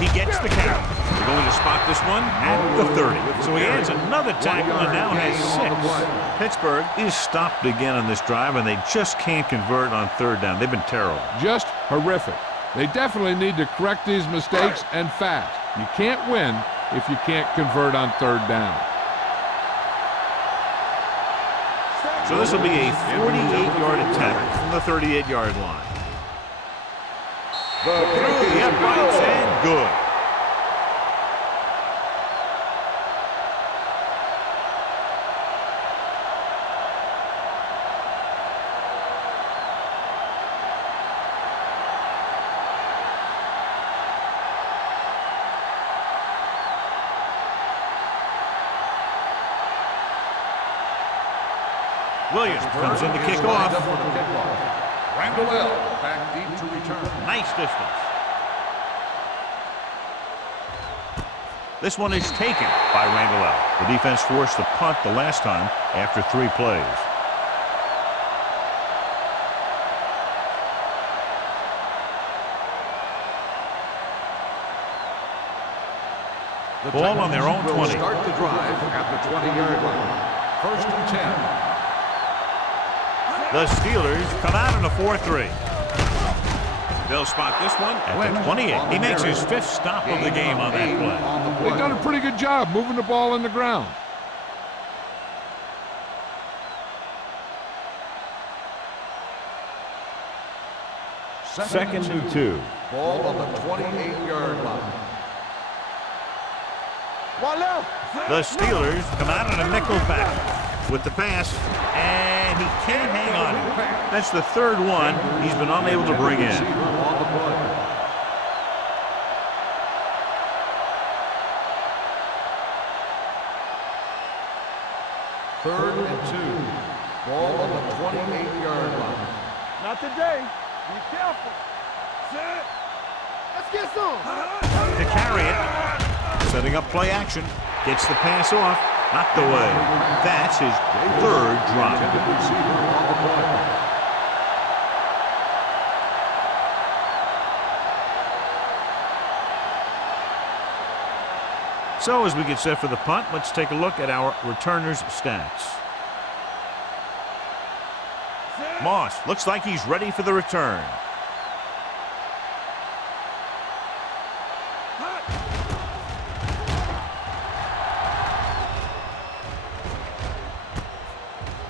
He gets the count. They're going to spot this one at the 30. So he adds another tackle and now has 6. Pittsburgh is stopped again on this drive, and they just can't convert on 3rd down. They've been terrible. Just horrific. They definitely need to correct these mistakes and fast. You can't win if you can't convert on 3rd down. So this will be a 48-yard attempt from the 38-yard line. Through the uprights and good. Williams comes in to kick off. Randall back deep to return. Nice distance. This one is taken by Randall. The defense forced the punt the last time after 3 plays. The Ball on their own Titans 20. will start the drive at the 20-yard line. First and 10. The Steelers come out in a 4-3. They'll spot this one at the 28. He makes his 5th stop of the game on that play. They've done a pretty good job moving the ball on the ground. Second and 2. Ball on the 28-yard line. One left. The Steelers come out in a nickel back with the pass, and he can't hang on. That's the 3rd one he's been unable to bring in. Third and 2. Ball on the 28-yard line. Not today. Be careful. Set. Let's get some. To carry it, setting up play action, gets the pass off, knocked away. That's his 3rd drop. So as we get set for the punt, let's take a look at our returners' stats. Moss looks like he's ready for the return.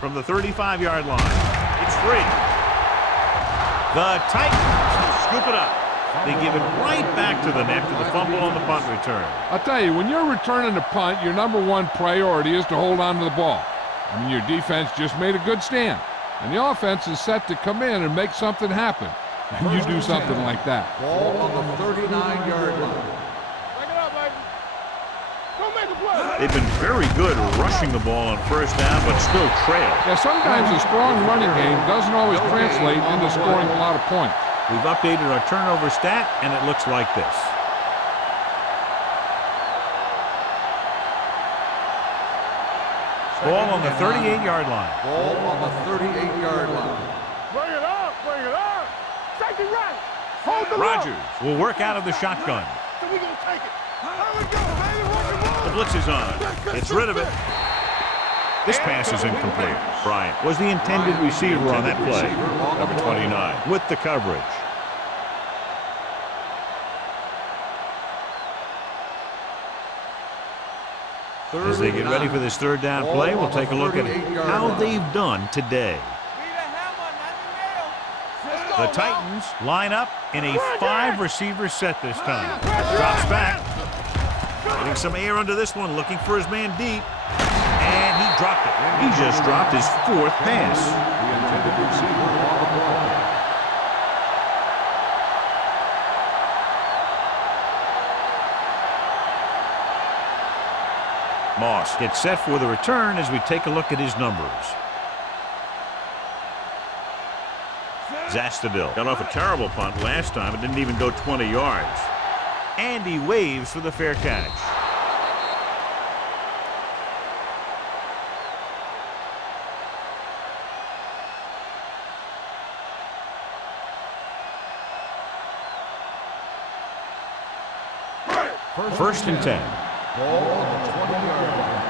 From the 35-yard line, it's free. The Titans scoop it up. They give it right back to them after the fumble on the punt return. I'll tell you, when you're returning a punt, your #1 priority is to hold on to the ball. I mean, your defense just made a good stand, and the offense is set to come in and make something happen. And you do something like that. Ball on the 39-yard line. Back it up, baby. Go make a play. They've been very good rushing the ball on first down, but still trail. Yeah, sometimes a strong running game doesn't always translate into scoring a lot of points. We've updated our turnover stat, and it looks like this. Ball on the 38-yard line. Ball on the 38-yard line. Bring it up. Bring it up. Safety right. Hold the Rodgers will work out of the shotgun. So we gonna take it. There we go, baby. Rock and roll. The blitz is on. It's rid of it. This pass is incomplete. Bryant was the intended receiver on that play. Number 29 with the coverage. As they get ready for this 3rd down play, we'll take a look at how they've done today. The Titans line up in a 5-receiver set this time. Drops back. Getting some air under this one, looking for his man deep. And he dropped it. He just dropped his 4th pass. The intended receiver on the ball. Moss gets set for the return as we take a look at his numbers. Zastadil got off a terrible punt last time. It didn't even go 20 yards. And he waves for the fair catch. First and 10. Ball on the 20-yard line.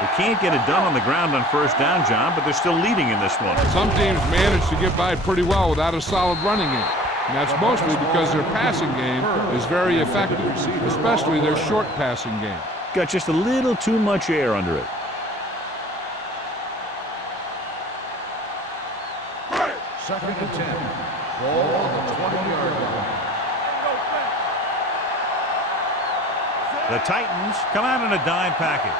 They can't get it done on the ground on first down, John, but they're still leading in this one. Some teams manage to get by pretty well without a solid running game. And that's mostly because their passing game is very effective, especially their short passing game. Got just a little too much air under it. Second and 10. Ball on the 20-yard line. The Titans come out in a dime package.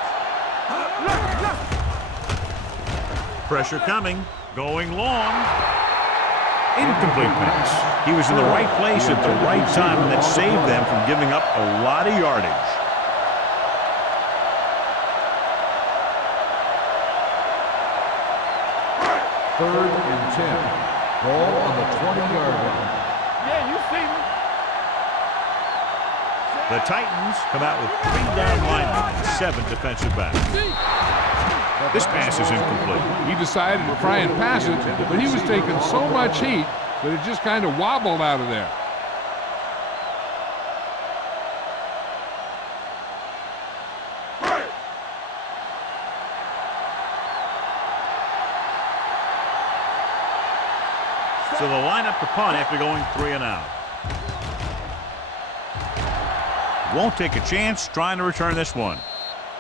Pressure coming, going long. Incomplete pass. He was in the right place at the right time, and that saved them from giving up a lot of yardage. Third and 10. Ball on the 20-yard line. Yeah, you see me. The Titans come out with 3 down linemen and 7 defensive backs. This pass is incomplete. He decided to try and pass it, but he was taking so much heat that it just kind of wobbled out of there. So they'll line up to punt after going 3 and out. Won't take a chance trying to return this one.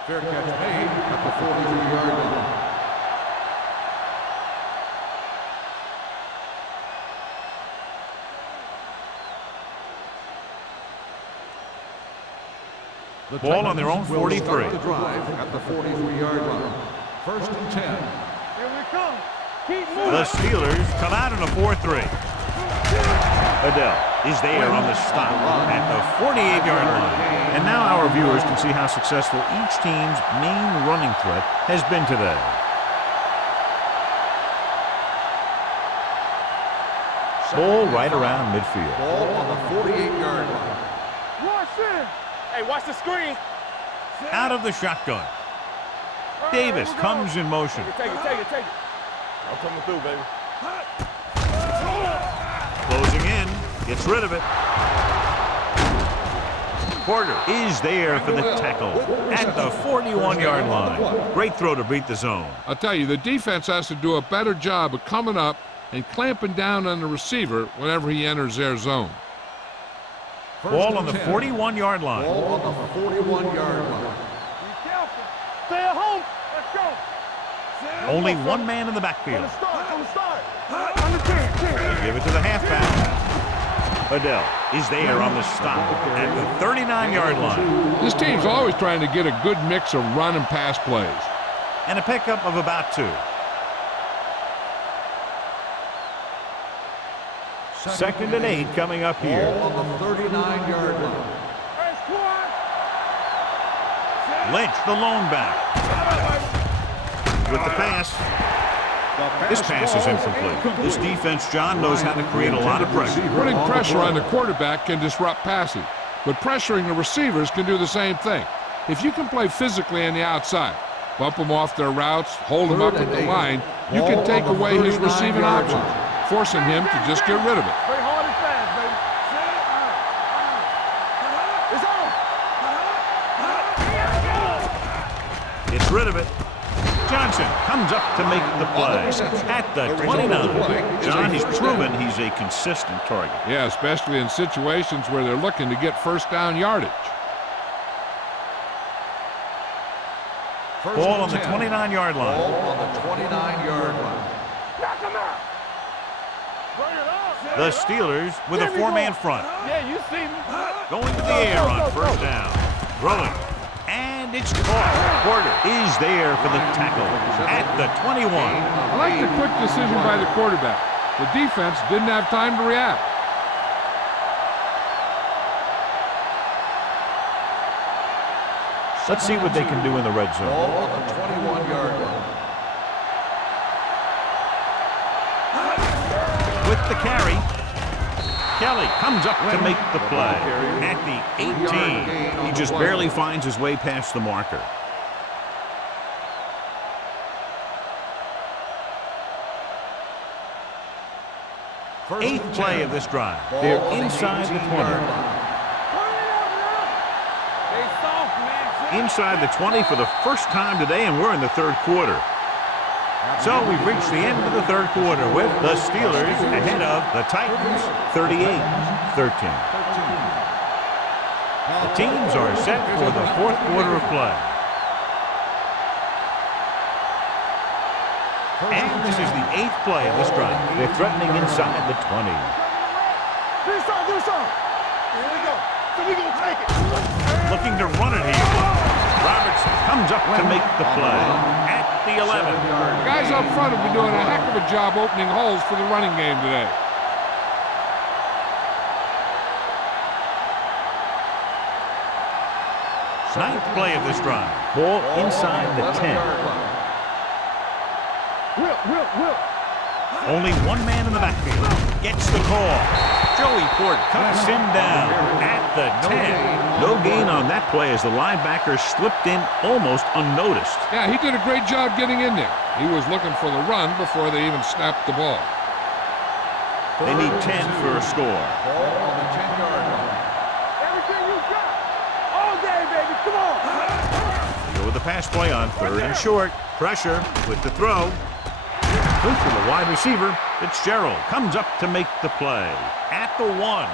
Fair catch made at the 43-yard line. The Ball on their own 43. The drive at the 43-yard line. First and 10. Here we come. Keep moving. The Steelers come out in a 4-3. Adele is there on the stop at the 48-yard line. And now our viewers can see how successful each team's main running threat has been today. Ball right around midfield. Ball on the 48-yard line. Watch this. Hey, watch the screen. Out of the shotgun. Davis comes in motion. Take it. I'm coming through, baby. Closing in. Gets rid of it. Porter is there for the tackle at the 41-yard line. Great throw to beat the zone. I'll tell you, the defense has to do a better job of coming up and clamping down on the receiver whenever he enters their zone. Ball on the 41-yard line. Ball on the 41-yard line. Be careful. Stay at home. Let's go. Only one man in the backfield. From the start. On the 10. Give it to the halfback. Adele is there on the stop at the 39-yard line. This team's always trying to get a good mix of run and pass plays. And a pickup of about 2. Second and 8 coming up here. Ball on the 39-yard line. Hey, squad. Lynch, the lone back. With the pass. This pass is incomplete. This defense, John, knows how to create a lot of pressure. Putting pressure on the quarterback can disrupt passing, but pressuring the receivers can do the same thing. If you can play physically on the outside, bump them off their routes, hold them up at the line, you can take away his receiving options, forcing him to just get rid of it. Play hard and fast, baby. It's on. Gets rid of it. Johnson comes up to make the play at the 29. John, he's proven he's a consistent target. Yeah, especially in situations where they're looking to get first down yardage. Ball on the 29-yard line. Ball on the 29-yard line. Knock him out. Bring it up. The Steelers with a 4-man front. Yeah, you see me. Going to the air on first down. Throwing. And it's caught. Porter is there for the tackle at the 21. I like the quick decision by the quarterback. The defense didn't have time to react. Let's see what they can do in the red zone. Ball on the 21-yard line. With the carry, Kelly comes up to make the play at the 18. He just barely finds his way past the marker. Eighth play of this drive. They're inside the 20. Inside the 20 for the first time today, and we're in the third quarter. So we've reached the end of the third quarter with the Steelers ahead of the Titans 38-13. The teams are set for the fourth quarter of play. And this is the eighth play of this drive. They're threatening inside the 20. Do something. Here we go. So we gonna take it. Looking to run it here. Robertson comes up to make the play at the 11. The guys up front have been doing a heck of a job opening holes for the running game today. Ninth play of this drive. Ball inside the 10. Whip. Only one man in the backfield. Gets the call. Joey Porter cuts him down at the 10. No gain on that play as the linebacker slipped in almost unnoticed. Yeah, he did a great job getting in there. He was looking for the run before they even snapped the ball. They need 10 for a score. Ball on the 10-yard line. Everything you got. All day, baby. Come on. Go with the pass play on third and short. Pressure with the throw. Good for the wide receiver. Fitzgerald comes up to make the play at the 1.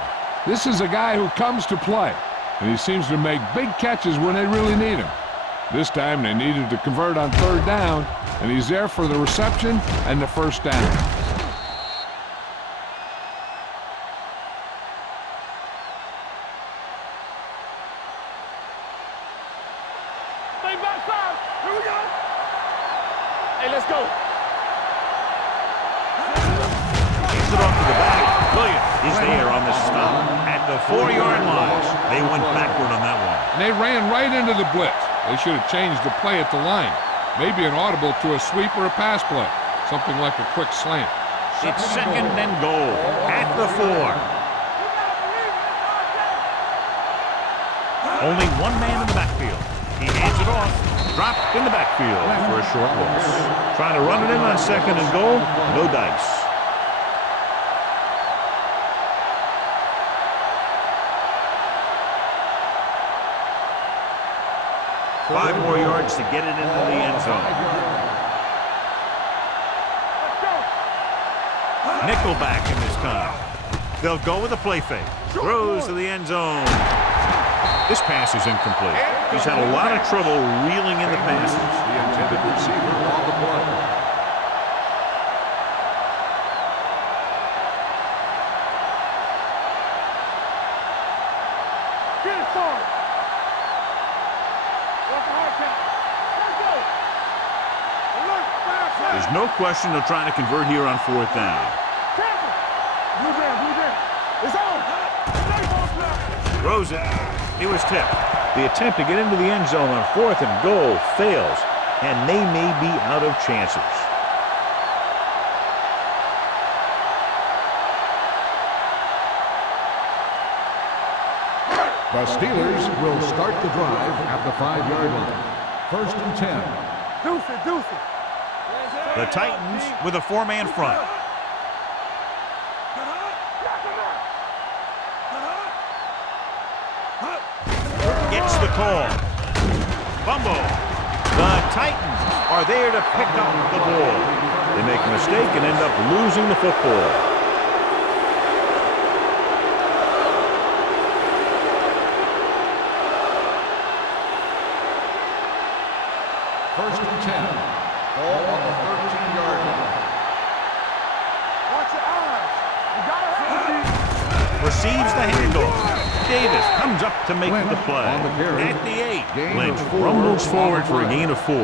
This is a guy who comes to play, and he seems to make big catches when they really need him. This time they needed to convert on 3rd down, and he's there for the reception and the 1st down. Stay backside. Here we go. Hey, let's go. Gives it off to the back. Williams is there on the stop at the 4-yard line. They went backward on that one. And they ran right into the blitz. They should have changed the play at the line. Maybe an audible to a sweep or a pass play. Something like a quick slant. It's 2nd and goal at the 4. Only one man in the backfield. He hands it off. Dropped in the backfield for a short loss. Trying to run it in on 2nd and goal. No dice. Five more yards to get it into the end zone. Nickelback in this time. They'll go with a play fake. Throws to the end zone. This pass is incomplete. He's had a lot of trouble reeling in the passes. The intended receiver on the play. Get it started. What's the hard count? Let's go. Alert, fast, fast. There's no question they're trying to convert here on 4th down. Tackle. Blue down, blue down. It's on. Throws it. It was tipped. The attempt to get into the end zone on 4th and goal fails, and they may be out of chances. The Steelers will start the drive at the 5-yard line. 1st and 10. Deuce it, deuce it. The Titans with a 4-man front. Gets the call. Fumble. The Titans are there to pick up the ball. They make a mistake and end up losing the football. First and 10. Ball on the 13-yard line. Watch your eyes. You gotta Receives the handoff. Davis comes up to make the play. On the carry. At the 8. Gain Lynch of 4 rumbles on forward the for a play. gain of 4.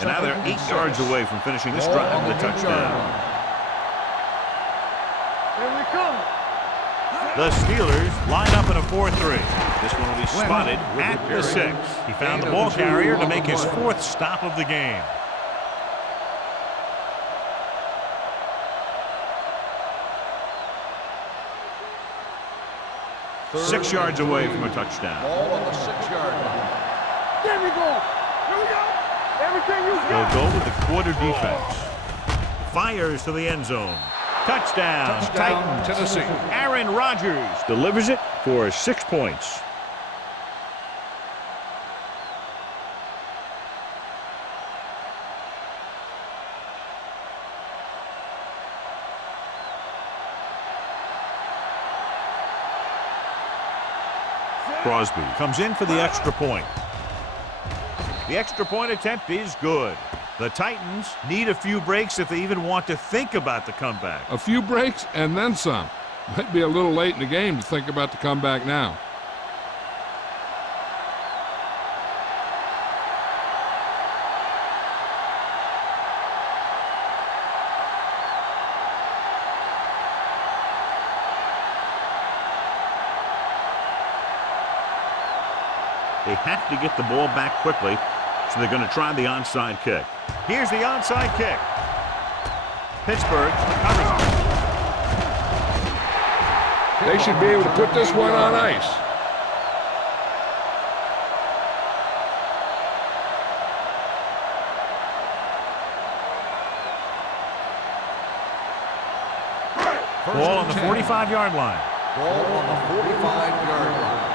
And now they're 8 yards away from finishing this drive with a touchdown. Here we come. The Steelers line up in a 4-3. This one will be spotted at the 6. He found the ball carrier to make his 4th stop of the game. Third 6 yards away from a touchdown. Ball on the 6-yard line. There we go. Here we go. Everything you They'll got. go with the quarter defense. Fires to the end zone. Touchdown, Touchdown, Titans. Tennessee. Aaron Rodgers delivers it for 6 points. Crosby comes in for the extra point. The extra point attempt is good. The Titans need a few breaks if they even want to think about the comeback. A few breaks and then some. Might be a little late in the game to think about the comeback now. They have to get the ball back quickly, so they're going to try the onside kick. Here's the onside kick. Pittsburgh covers it. They should be able to put this one on ice. Ball on the 45-yard line. Ball on the 45-yard line.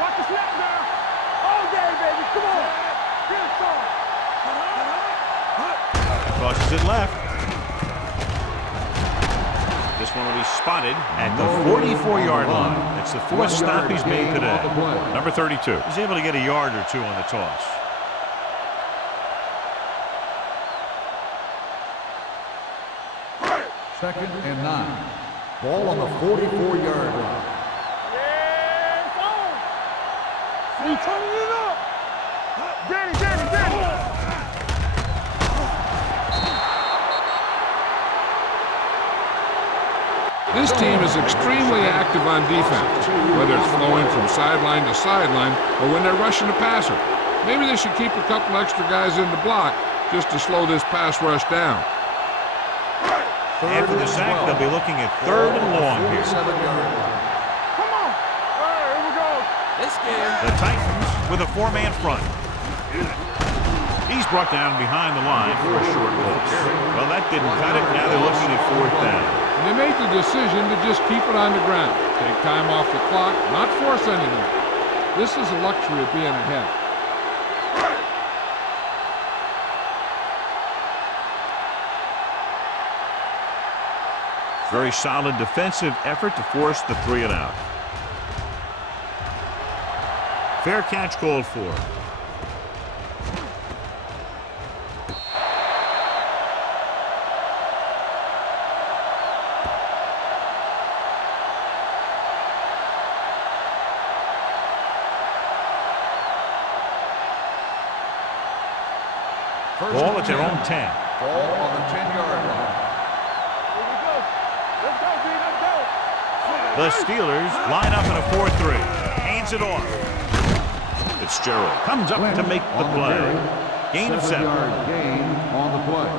Watch the snap now. Oh, yeah. Come on. Get inside. Crosses it left. This one will be spotted at the 44-yard line. That's the fourth stop he's made today. Number 32. He's able to get a yard or two on the toss. Second and 9. Ball on the 44-yard line. Yes, on. See, turning it up. Danny. This team is extremely active on defense, whether it's flowing from sideline to sideline or when they're rushing the passer. Maybe they should keep a couple extra guys in the block just to slow this pass rush down. After the sack, they'll be looking at 3rd and long here. 47-yard line. Come on. All right, here we go. This game. The Titans with a 4-man front. He's brought down behind the line for a short loss. Well, that didn't cut it. Now they're looking at 4th down. And they make the decision to just keep it on the ground. Take time off the clock, not force anything. This is a luxury of being ahead. Very solid defensive effort to force the 3 and out. Fair catch called for. Ball at their own 10. Ball on the 10-yard line. Here we go. Let's go, D. Let's go. The Steelers line up in a 4-3. Hands it off. Fitzgerald comes up to make the play. Gain of 7. 7-yard gain on the play.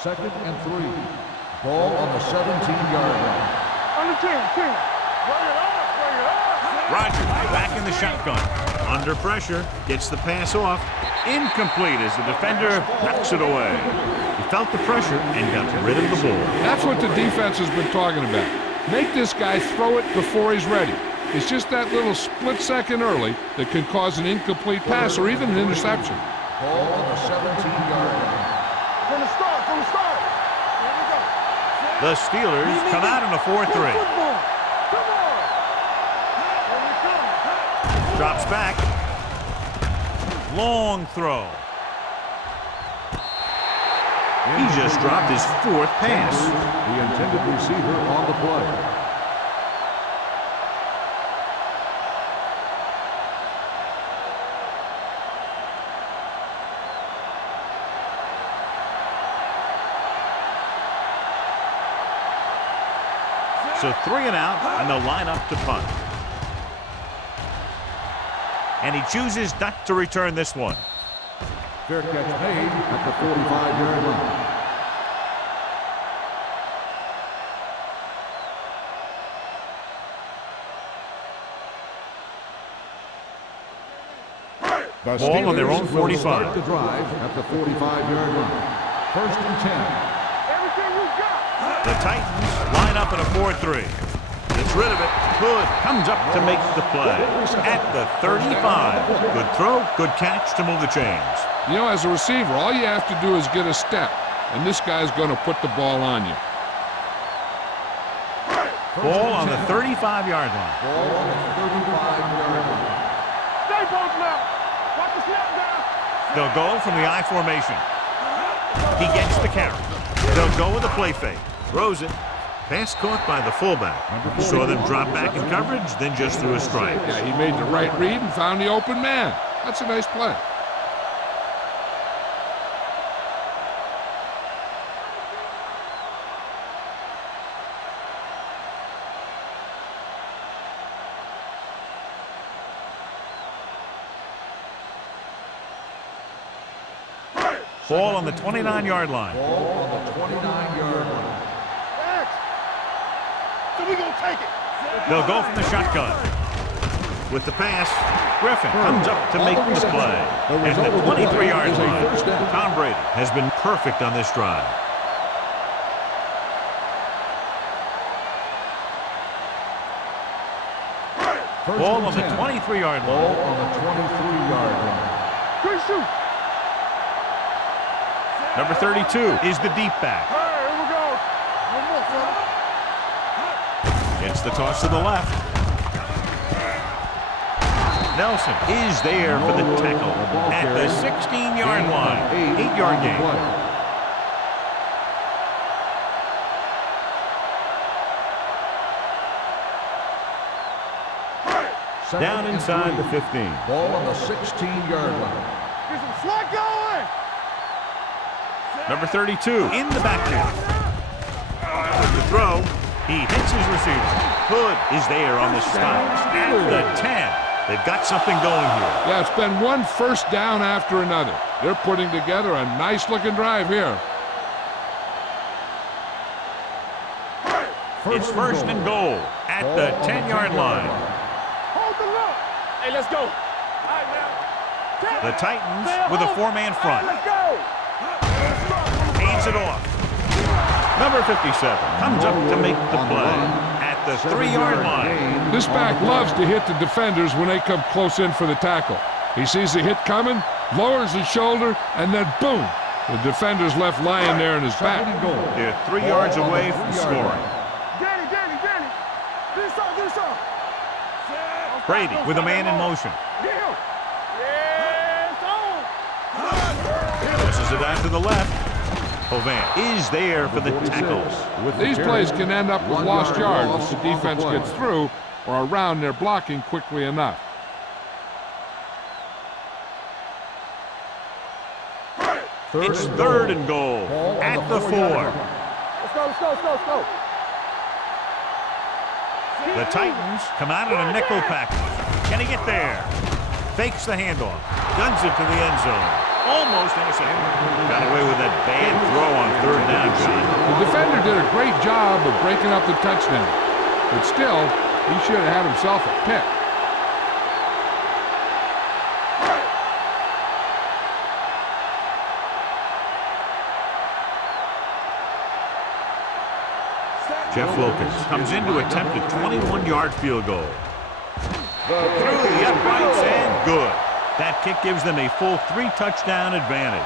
Second and 3. Ball on the 17-yard line. On the 10. Bring it up. Rodgers back in the shotgun. Under pressure. Gets the pass off. Incomplete as the defender knocks it away. He felt the pressure and got rid of the ball. That's what the defense has been talking about. Make this guy throw it before he's ready. It's just that little split second early that can cause an incomplete pass or even an interception. Ball on the 17-yard line. From the start. Here we go. The Steelers come out in a 4-3. Come on. Here we come. Drops back. Long throw. He just dropped his 4th pass. The intended receiver on the play. So 3 and out, and they'll line up to punt. And he chooses not to return this one. Fair catch made at the 45-yard line. The Ball on their own Steelers will 45. start the drive at the 45-yard line. First and 10. Everything you got. The Titans line up in a 4-3. Gets rid of it. Hood comes up to make the play. At the 35. Good throw, good catch to move the chains. You know, as a receiver, all you have to do is get a step, and this guy's going to put the ball on you. Ball on the 35-yard line. Ball on the 35-yard line. Stay both now. Watch the snap down. They'll go from the I formation. He gets the carry. They'll go with a play fake. Throws it. Pass caught by the fullback. Saw them drop back in coverage, then just threw a strike. Yeah, he made the right read and found the open man. That's a nice play. Ball on the 29-yard line. Ball on the 29-yard line. So we gonna take it. They'll go from the shotgun. With the pass, Griffin comes up to make the play. At the 23-yard line, Tom Brady has been perfect on this drive. First Ball and on the 10. 23-yard line. Ball on the 23-yard line. Good shoot. Number 32 is the deep back. All right, here we go. One more, fella. Gets the toss to the left. Nelson is there for the tackle at the 16-yard line. 8-yard gain. Down inside the 15. Ball on the 16-yard line. Get some slot going. Number 32 in the backfield. With the throw, he hits his receiver. Hood is there on the stop at the 10. They've got something going here. Yeah, it's been one first down after another. They're putting together a nice-looking drive here. It's first and goal at the 10-yard line. Hold the look. Hey, let's go. All right, now. The Titans with a four-man front. Let's go. Hands it off. Number 57 comes up to make the play at the 3-yard line. This back loves to hit the defenders when they come close in for the tackle. He sees the hit coming, lowers his shoulder, and then boom, the defender's left lying there in his back. They're 3 yards away from scoring. Danny. Do something. Brady with a man in motion. Deal. Yes, on. Pushes it out to the left. Hovan is there for the tackles. These plays can end up with lost yards if the defense gets through or around their blocking quickly enough. It's third and goal at the 4. Let's go. The Titans come out in a nickel package. Can he get there? Fakes the handoff. Guns it to the end zone. Almost intercepted. Got away with that bad throw on third down, John. The defender did a great job of breaking up the touchdown. But still, he should have had himself a pick. Jeff Wilkins comes in to attempt a 21-yard field goal. Through the uprights and good. That kick gives them a full 3-touchdown advantage.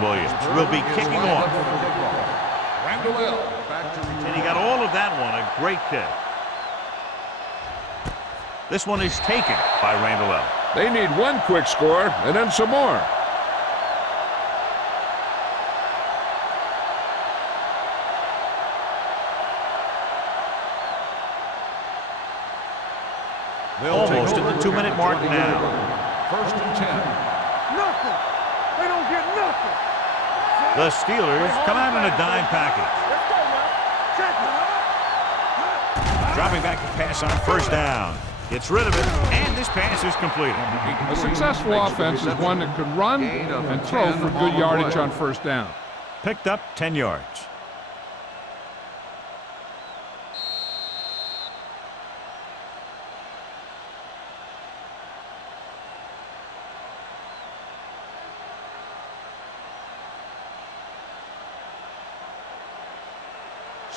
Williams will be kicking off. And he got all of that one, a great kick. This one is taken by Randall L. They need one quick score and then some more. Almost at the 2-minute mark now. First and 10. Nothing. They don't get nothing. The Steelers come out in a dime package. Let's go, man. Check it. Dropping back to pass on first down. Gets rid of it, and this pass is completed. A successful offense is one that could run and throw for good yardage on first down. Picked up 10 yards.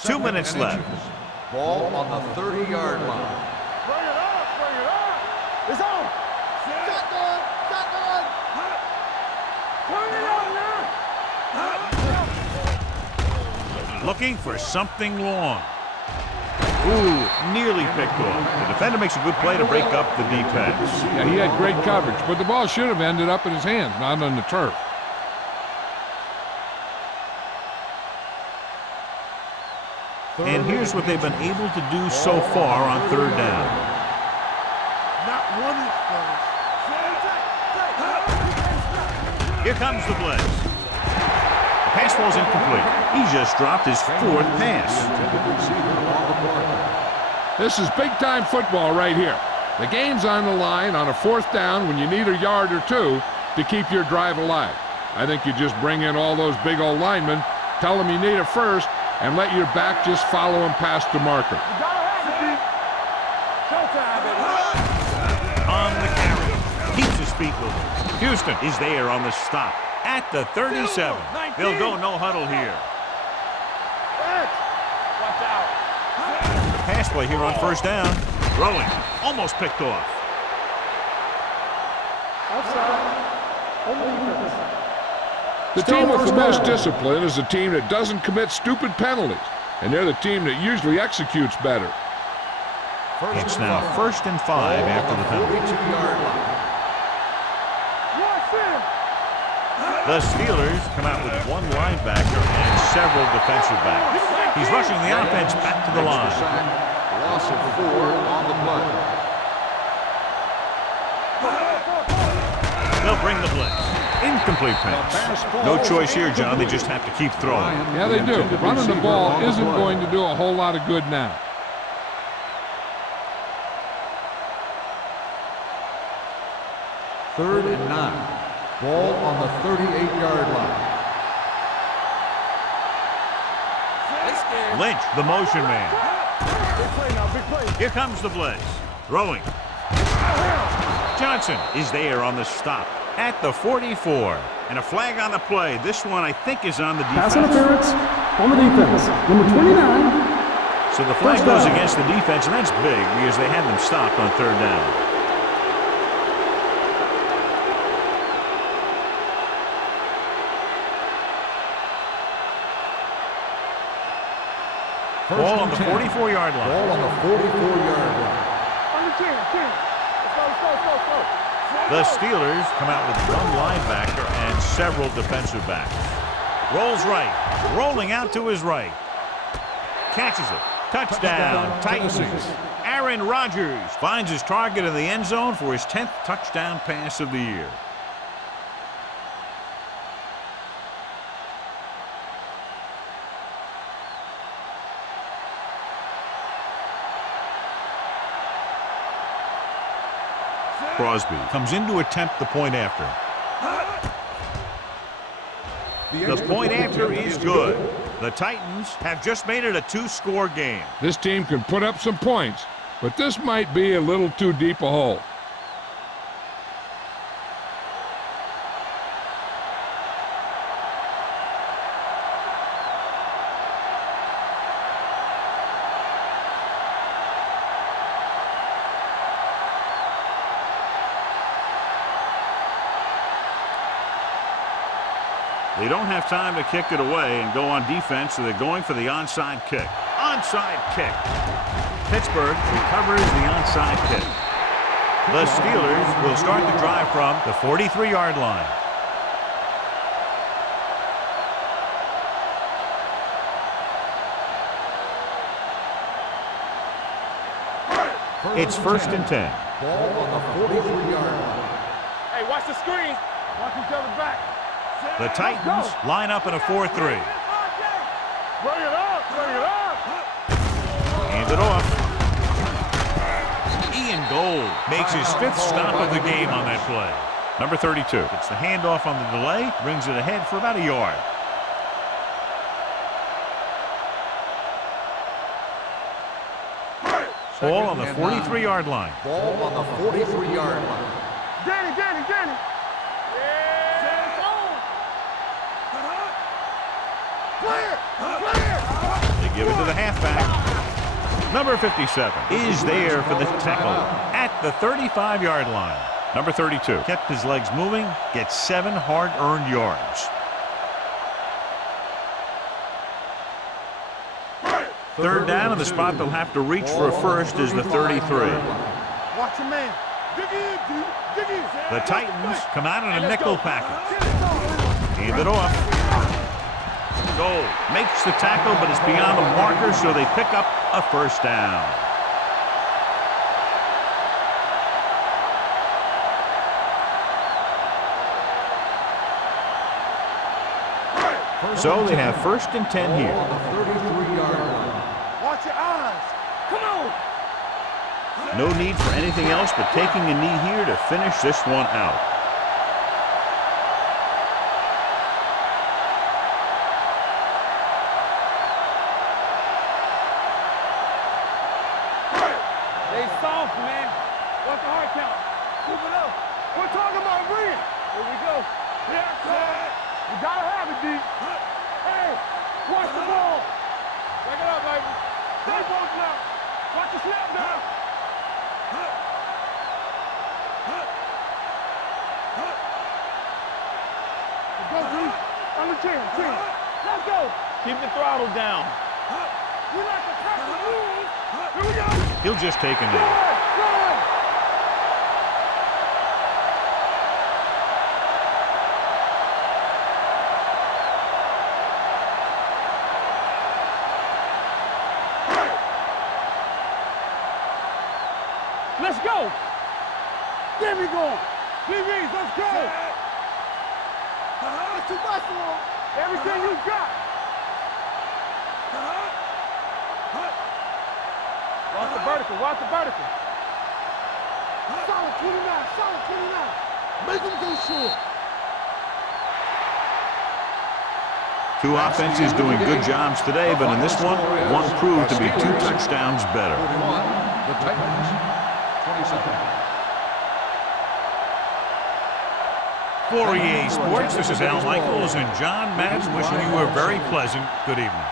Two minutes left. Ball on the 30-yard line. Bring it up. It's on. Shotgun. Turn it on now. Looking for something long. Ooh, nearly picked off. The defender makes a good play to break up the defense. Yeah, he had great coverage, but the ball should have ended up in his hands, not on the turf. And here's what they've been able to do so far on third down. Not one inch, Here comes the blitz. The pass falls incomplete. He just dropped his 4th pass. This is big-time football right here. The game's on the line on a 4th down when you need a yard or two to keep your drive alive. I think you just bring in all those big old linemen, tell them you need it first, and let your back just follow him past the marker. On the carry. Keeps his feet moving. Houston is there on the stop at the 37. They'll go no huddle here. Watch out. Pass play here on first down. Throwing. Almost picked off. The team with the most discipline is the team that doesn't commit stupid penalties, and they're the team that usually executes better. It's now 1st and 5 after the penalty. 42-yard line. The Steelers come out with one linebacker and several defensive backs. He's rushing the offense back to the line. Loss of 4 on the play. They'll bring the blitz. Incomplete pass. No choice here, John. They just have to keep throwing. Yeah, they do. Running the ball isn't going to do a whole lot of good now. Third and 9. Ball on the 38-yard line. Lynch, the motion man. Big play now, big play. Here comes the blitz. Throwing. Johnson is there on the stop at the 44. And a flag on the play. This one, I think, is on the defense. Pass interference on the defense. Number 29. So the flag goes against the defense, and that's big because they had them stopped on third down. Ball on the 44-yard line. Ball on the 44-yard line. On the 10. Let's go. The Steelers come out with one linebacker and several defensive backs. Rolls right. Rolling out to his right. Catches it. Touchdown, Titans. Aaron Rodgers finds his target in the end zone for his 10th touchdown pass of the year. Crosby comes in to attempt the point after. The point after is good. The Titans have just made it a 2-score game. This team can put up some points, but this might be a little too deep a hole. They don't have time to kick it away and go on defense, so they're going for the onside kick. Onside kick. Pittsburgh recovers the onside kick. The Steelers will start the drive from the 43-yard line. It's 1st and 10. Ball on the 43-yard line. Hey, watch the screen. Watch each other back. The Titans line up in a 4-3. Bring it up. Hand it off. Ian Gold makes his 5th stop of the game on that play. Number 32 gets the handoff on the delay, brings it ahead for about a yard. Ball on the 43-yard line. Ball on the 43-yard line. Danny. They give it to the halfback. Number 57 is there for the tackle at the 35-yard line. Number 32 kept his legs moving, gets 7 hard-earned yards. Third down, and the spot they'll have to reach for a first is the 33. Watch your man. Dig in. The Titans come out in a nickel package. Hand it off. Goal makes the tackle, but it's beyond the marker, so they pick up a first down. So they have 1st and 10 here. On the 33-yard line. Watch your eyes. Come on. No need for anything else but taking a knee here to finish this one out. soft, man. What's the hard count? Keep it up. We're talking about Reed. Here we go. Yeah, son. You gotta have it, D. Hey, watch the ball. Break it up, baby. Stay both now. Watch the snap down. Let's go, D. On the 10. Let's go. Keep the throttle down. We like to press the rules. Here we go. He'll just take a knee. Run. Let's go. Get me going. PVs, let's go. That's too much for him. Everything you got. Watch the vertical. Watch the vertical. Solid 29. Solid 29. Make him go short. Two offenses doing good jobs today, but in this one proved to be 2 touchdowns better. 41, the Titans, 27. For EA Sports, this is Al Michaels and John Madden wishing you a very pleasant good evening.